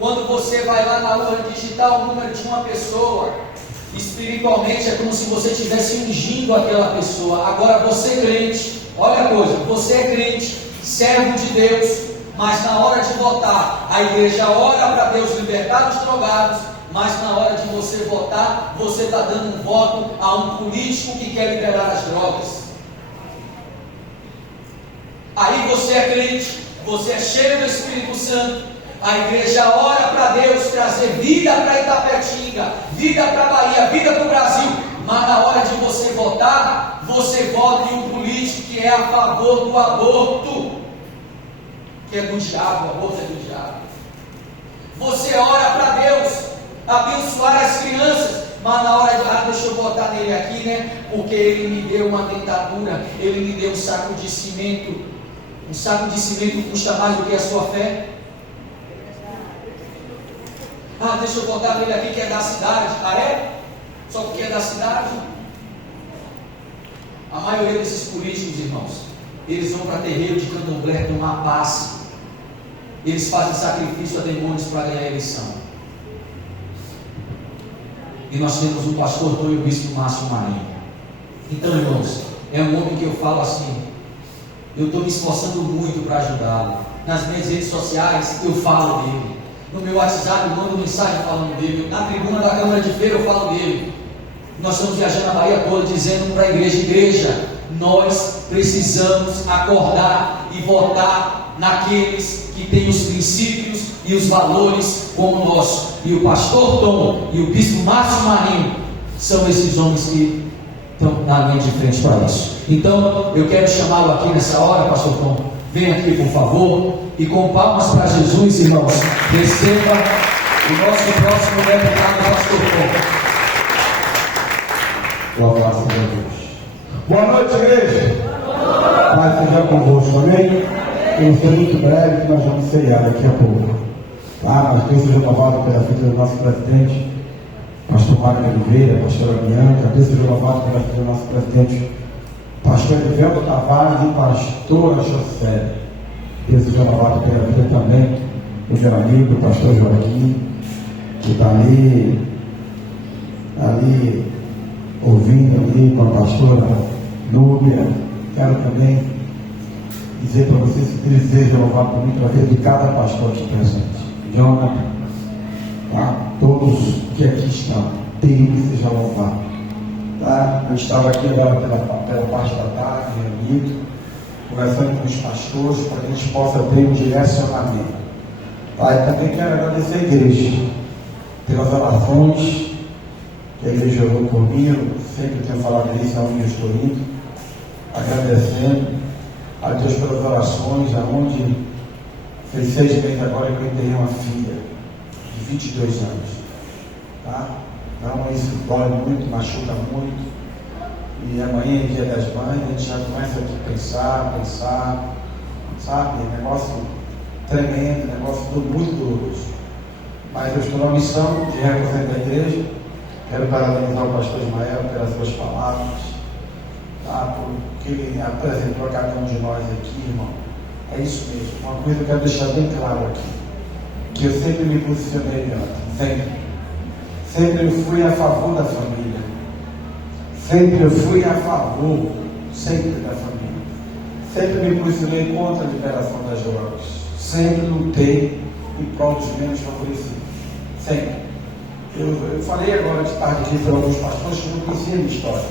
Quando você vai lá na urna digitar o número de uma pessoa, espiritualmente é como se você estivesse ungindo aquela pessoa. Agora você crente, olha a coisa, você é crente, servo de Deus, mas na hora de votar, a igreja ora para Deus libertar os drogados, mas na hora de você votar, você está dando um voto a um político que quer liberar as drogas. Aí você é crente, você é cheio do Espírito Santo, a igreja ora para Deus trazer vida para Itapetinga, vida para a Bahia, vida para o Brasil, mas na hora de você votar, você vota em um político que é a favor do aborto, que é do diabo, o aborto é do diabo. Você ora para Deus abençoar as crianças, mas na hora de, deixa eu botar nele aqui, né? Porque ele me deu uma dentadura, ele me deu um saco de cimento. Um saco de cimento custa mais do que a sua fé. Deixa eu botar nele aqui que é da cidade. É? Só porque é da cidade? A maioria desses políticos, irmãos, eles vão para terreiro de candomblé tomar passe. Eles fazem sacrifício a demônios para ganhar a eleição. E nós temos um pastor Tom e o bispo Márcio Marinho. Então, irmãos, é um homem que eu falo assim, eu estou me esforçando muito para ajudá-lo. Nas minhas redes sociais eu falo dele. No meu WhatsApp eu mando mensagem falando dele. Na tribuna da Câmara de Feira eu falo dele. Nós estamos viajando a Bahia toda dizendo para a igreja, nós precisamos acordar e votar naqueles que têm os princípios e os valores como o nosso. E o pastor Tom e o bispo Márcio Marinho são esses homens que estão na linha de frente para isso. Então eu quero chamá-lo aqui nessa hora, pastor Tom. Venha aqui, por favor, e com palmas para Jesus, irmãos, receba o nosso próximo deputado, pastor Tom. Boa tarde, Deus. Boa noite, igreja. Paz seja convosco, amém? Eu sou muito breve, que nós vamos ceiar daqui a pouco. Mas Deus seja louvado pela vida do nosso presidente. pastor Mário Oliveira, a pastora Bianca, a Deus louvado pela vida do nosso presidente, pastor Edivelto Tavares e pastora José. Deus louvado pela vida também do meu amigo, o pastor Joaquim, que está ali ouvindo ali com a pastora Núbia. Quero também dizer para vocês que desejo louvar por mim, para ver de cada pastor aqui presente. Jonathan, tá? Todos que aqui estão, Deus seja louvado. Tá? Eu estava aqui pela parte da tarde, reunido, conversando com os pastores, para que a gente possa ter um direcionamento. Tá? E também quero agradecer a igreja pelas orações que a igreja orou por mim. Eu sempre tenho falado isso, aonde eu estou indo, agradecendo a Deus pelas orações, aonde fez 6 meses agora que eu enterrei uma filha de 22 anos. Tá? Então isso dói muito, machuca muito. E amanhã é dia das mães, a gente já começa aqui a pensar, sabe? Negócio tremendo, negócio muito doloroso. Mas eu estou na missão de representar a igreja. Quero parabenizar o pastor Ismael pelas suas palavras, tá? Porque ele apresentou a cada um de nós aqui, irmão. É isso mesmo. Uma coisa que eu quero deixar bem claro aqui, que eu sempre me posicionei antes, sempre eu fui a favor da família, sempre eu fui a favor, sempre da família, sempre me posicionei contra a liberação das drogas, sempre lutei em prol dos menos favorecidos, sempre. Eu falei agora de tarde aqui para alguns pastores que não conheciam a minha história.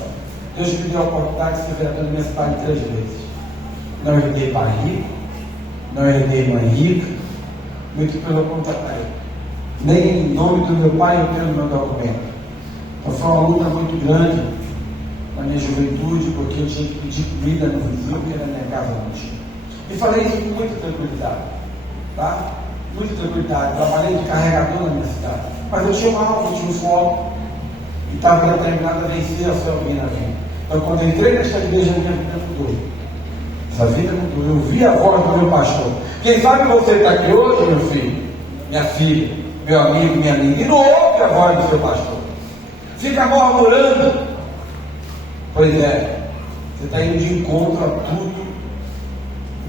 Deus me deu a oportunidade de ser vereador na minha cidade 3 vezes. Não herdei pai rico, não herdei mãe rica, muito pelo contrário. Nem em nome do meu pai eu tenho no meu documento. Então foi uma luta muito grande na minha juventude, porque eu tinha que pedir comida no vizinho, porque na minha casa não tinha. E falei isso com muita tranquilidade, tá? Muita tranquilidade. Trabalhei de carregador na minha cidade. Mas eu tinha uma alma, eu tinha um foco e estava determinado a vencer a sua vida na vida. Então, quando eu entrei nesta igreja, a minha vida mudou. Essa vida mudou. Eu vi a voz do meu pastor. Quem sabe você está aqui hoje, meu filho, minha filha, meu amigo, minha amiga, e não ouve a voz do seu pastor. Fica murmurando. Pois é, você está indo de encontro a tudo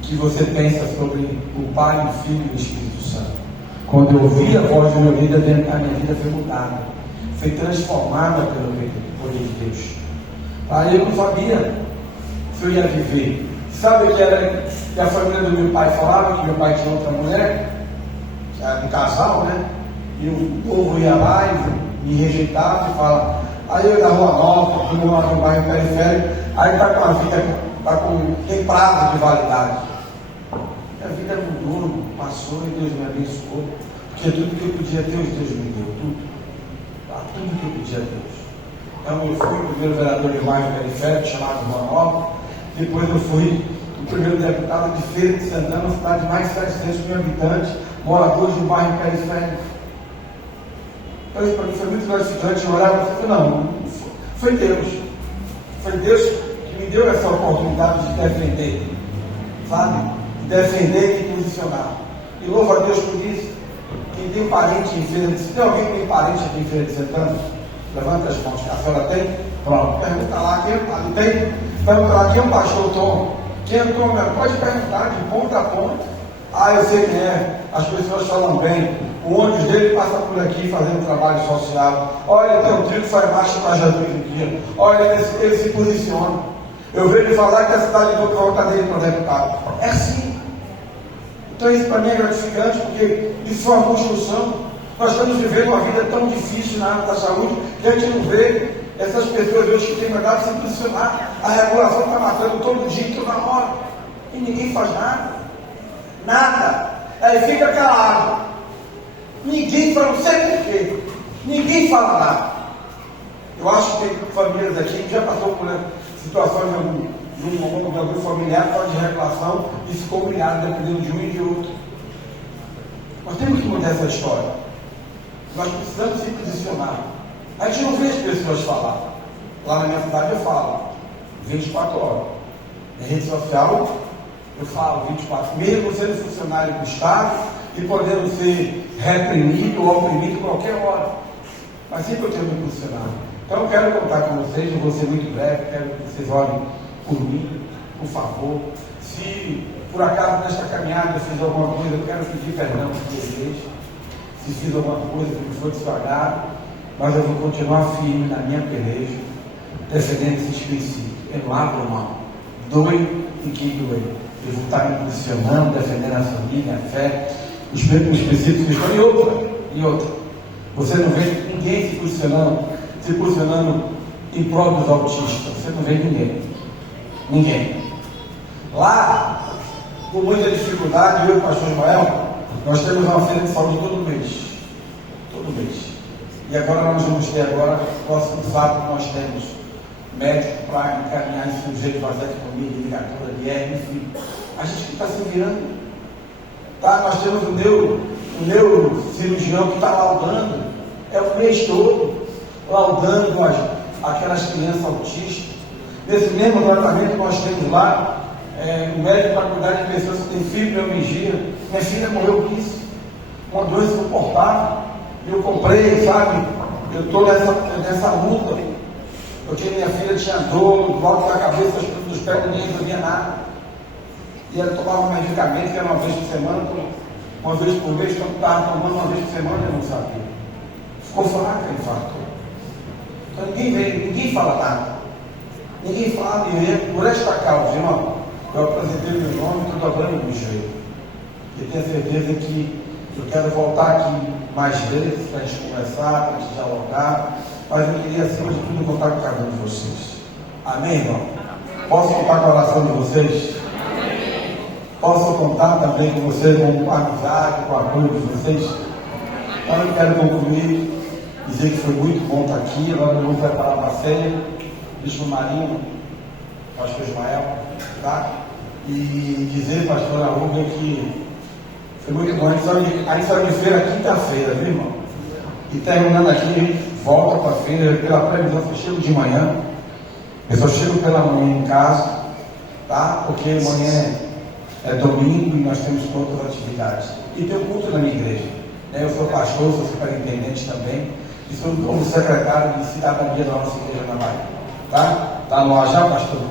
que você pensa sobre o Pai, o Filho e o Espírito Santo. Quando eu ouvi a voz do meu líder, dentro da minha vida foi mudada, foi transformada pelo poder de Deus. Aí eu não sabia se eu ia viver. Sabe o que era que a família do meu pai falava? Que meu pai tinha outra mulher, que era um casal, né? E o povo ia lá e me rejeitava e falava. Aí eu da Rua Nova, que mora no bairro periférico, aí está com a vida, tem prazo de validade. A vida mudou, passou e Deus me abençoou. Porque tudo que eu pedia a Deus, Deus me deu. Tudo. Tudo que eu pedia a Deus. Então eu fui o primeiro vereador de bairro periférico, chamado Rua Nova. Depois eu fui o primeiro deputado de Feira de Santana, uma cidade de mais de 700 mil habitantes, moradores do bairro periférico. Então isso para mim foi muito gratificante. Eu olhava e falei, não, foi Deus. Foi Deus que me deu essa oportunidade de defender, sabe? Defender e posicionar. E louvo a Deus por isso. Quem tem parente em Feira de Santana, tem alguém que tem parente aqui em Feira de Santana? Levanta as mãos. A senhora tem? Pronto. Pergunta lá, quem tem? Pergunta lá, quem é o pastor Tom? Quem é o Tom? Pode perguntar de ponta a ponta. Ah, eu sei quem é. As pessoas falam bem. O ônibus dele passa por aqui fazendo trabalho social. Olha, tem um trio que faz marcha para Jesus no dia. Olha, ele se posiciona. Eu vejo ele falar que a cidade do volta dele para deputado. É assim. Então isso para mim é gratificante, porque isso foi uma construção. Nós estamos vivendo uma vida tão difícil na área da saúde, que a gente não vê essas pessoas hoje que têm cuidado de se posicionar. A regulação está matando todo dia, toda hora. E ninguém faz nada. Nada. Aí fica calado. Ninguém fala, não sei porquê. Ninguém fala nada. Eu acho que tem famílias aqui que já passou por situações de algum familiar fora de regulação e ficou humilhado dependendo de um e de outro. Nós temos que mudar essa história. Nós precisamos se posicionar. A gente não vê as pessoas falar. Lá na minha cidade eu falo 24 horas. Na rede social eu falo 24, mesmo sendo funcionário do Estado e podendo ser reprimido ou oprimido qualquer hora. Mas sempre eu tenho me posicionado. Então eu quero contar com vocês, eu vou ser muito breve, quero que vocês orem por mim, por favor. Se por acaso nesta caminhada eu fiz alguma coisa, eu quero pedir perdão para vocês. Se fiz alguma coisa que não foi do seu agrado, mas eu vou continuar firme na minha peleja, defendendo esses princípios. Eu não abro mão, doe em quem doer. Eu vou estar me posicionando, defendendo a família, a fé, os princípios cristãos e outra. Você não vê ninguém se posicionando em prol dos autistas. Você não vê ninguém. Ninguém. Lá, com muita dificuldade, eu e o pastor Ismael, nós temos uma feira de saúde todo mês. Todo mês. E agora nós vamos ter próximo sábado, nós temos médico para encaminhar esse sujeito vasectomia, ligatura de hernia, enfim. A gente está se virando. Tá? Nós temos o neurocirurgião que está laudando, é o mês todo, laudando aquelas crianças autistas. Nesse mesmo tratamento nós temos lá, o médico para cuidar de pessoas que têm fibromialgia. Minha filha morreu com isso, uma doença insuportável. Eu comprei, sabe? Eu estou nessa luta, porque minha filha tinha dor, do alto da cabeça, dos pés, ninguém resolvia nada. E ela tomava um medicamento que era uma vez por semana, uma vez por mês, quando estava tomando uma vez por semana, eu não sabia. Ficou fraca, infartou. Então ninguém fala nada. Ninguém fala, e por esta causa, irmão, eu apresentei meu nome, estou dobrando o joelho. E tenho certeza que eu quero voltar aqui mais vezes para a gente conversar, para a gente dialogar, mas eu queria, acima de tudo, contar com cada um de vocês. Amém, irmão? Posso contar com a oração de vocês? Posso contar também com vocês, com a amizade, com o apoio de vocês? Então eu quero concluir, dizer que foi muito bom estar aqui. Agora eu vou preparar uma ceia, Bispo Marinho, pastor Ismael, tá? E dizer, pastor Arruga, que foi muito bom. A gente saiu de feira quinta-feira, viu, irmão? E terminando aqui, a gente volta para a feira, pela previsão, eu chego de manhã. Eu só chego pela manhã em casa, tá? Porque amanhã é domingo e nós temos outras atividades. E tem um culto na minha igreja. Eu sou pastor, sou superintendente também. E sou o novo secretário de cidadania da nossa igreja na Bahia. Tá? Tá no ar já, pastor?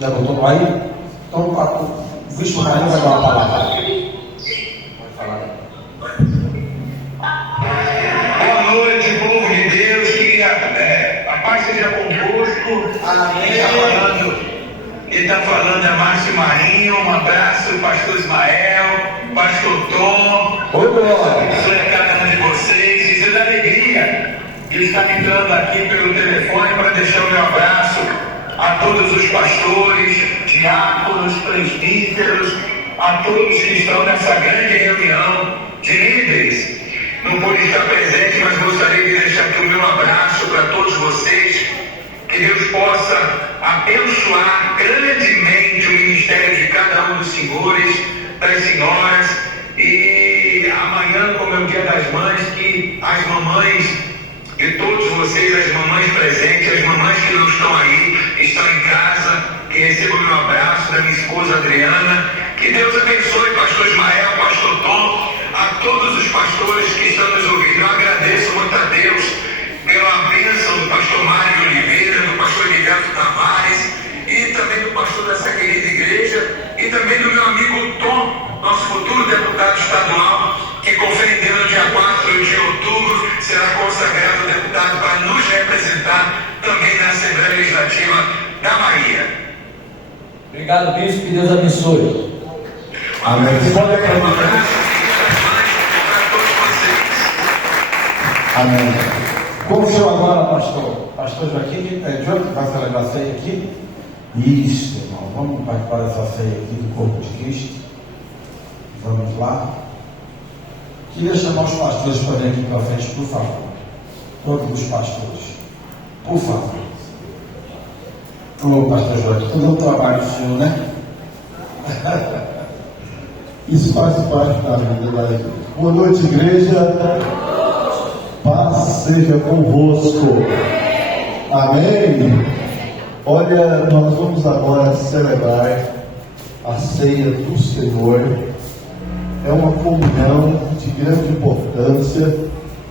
Já botou no ar aí? Então o Bispo Marinho vai dar uma palavra. Pode falar aí. Boa noite, povo de Deus, que a paz seja convosco. Amém. Quem está falando é Márcio Marinho. Um abraço, pastor Ismael, pastor Tom. Abençoe a cada um de vocês. Dizer da alegria de estar entrando aqui pelo telefone para deixar o meu abraço a todos os pastores, diáconos, presbíteros, a todos que estão nessa grande reunião de líderes. Não pude estar presente, mas gostaria de deixar aqui o meu abraço para todos vocês. Que Deus possa abençoar grandemente o ministério de cada um dos senhores, das senhoras. E amanhã, como é o Dia das Mães, que as mamães de todos vocês, as mamães presentes, as mamães que não estão aí, que estão em casa, que recebam o meu abraço da minha esposa Adriana. Que Deus abençoe pastor Ismael, pastor Tom, a todos os pastores que estão nos ouvindo. Eu agradeço muito a Deus pela bênção do pastor Mário de Oliveira, do pastor Guilherme Tavares e também do pastor dessa querida igreja e também do meu amigo Tom, nosso futuro deputado estadual, que com fé em Deus, no dia 4 de outubro, será consagrado deputado para nos representar também na Assembleia Legislativa da Bahia. Obrigado, bispo, que Deus abençoe. Amém. Amém. Como o senhor agora, pastor Joaquim, Joaquim vai celebrar a ceia aqui? Isso, irmão. Vamos participar dessa ceia aqui do corpo de Cristo. Vamos lá. Queria chamar os pastores para vir aqui para frente, por favor. Todos os pastores. Por favor. Ô, pastor Joaquim, tudo é um trabalho seu, né? Isso faz parte da vida da igreja. Boa noite, igreja. Paz seja convosco. Amém. Olha, nós vamos agora celebrar a ceia do Senhor. É uma comunhão de grande importância.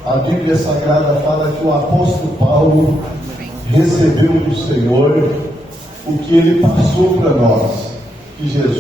A Bíblia Sagrada fala que o apóstolo Paulo recebeu do Senhor o que ele passou para nós, que Jesus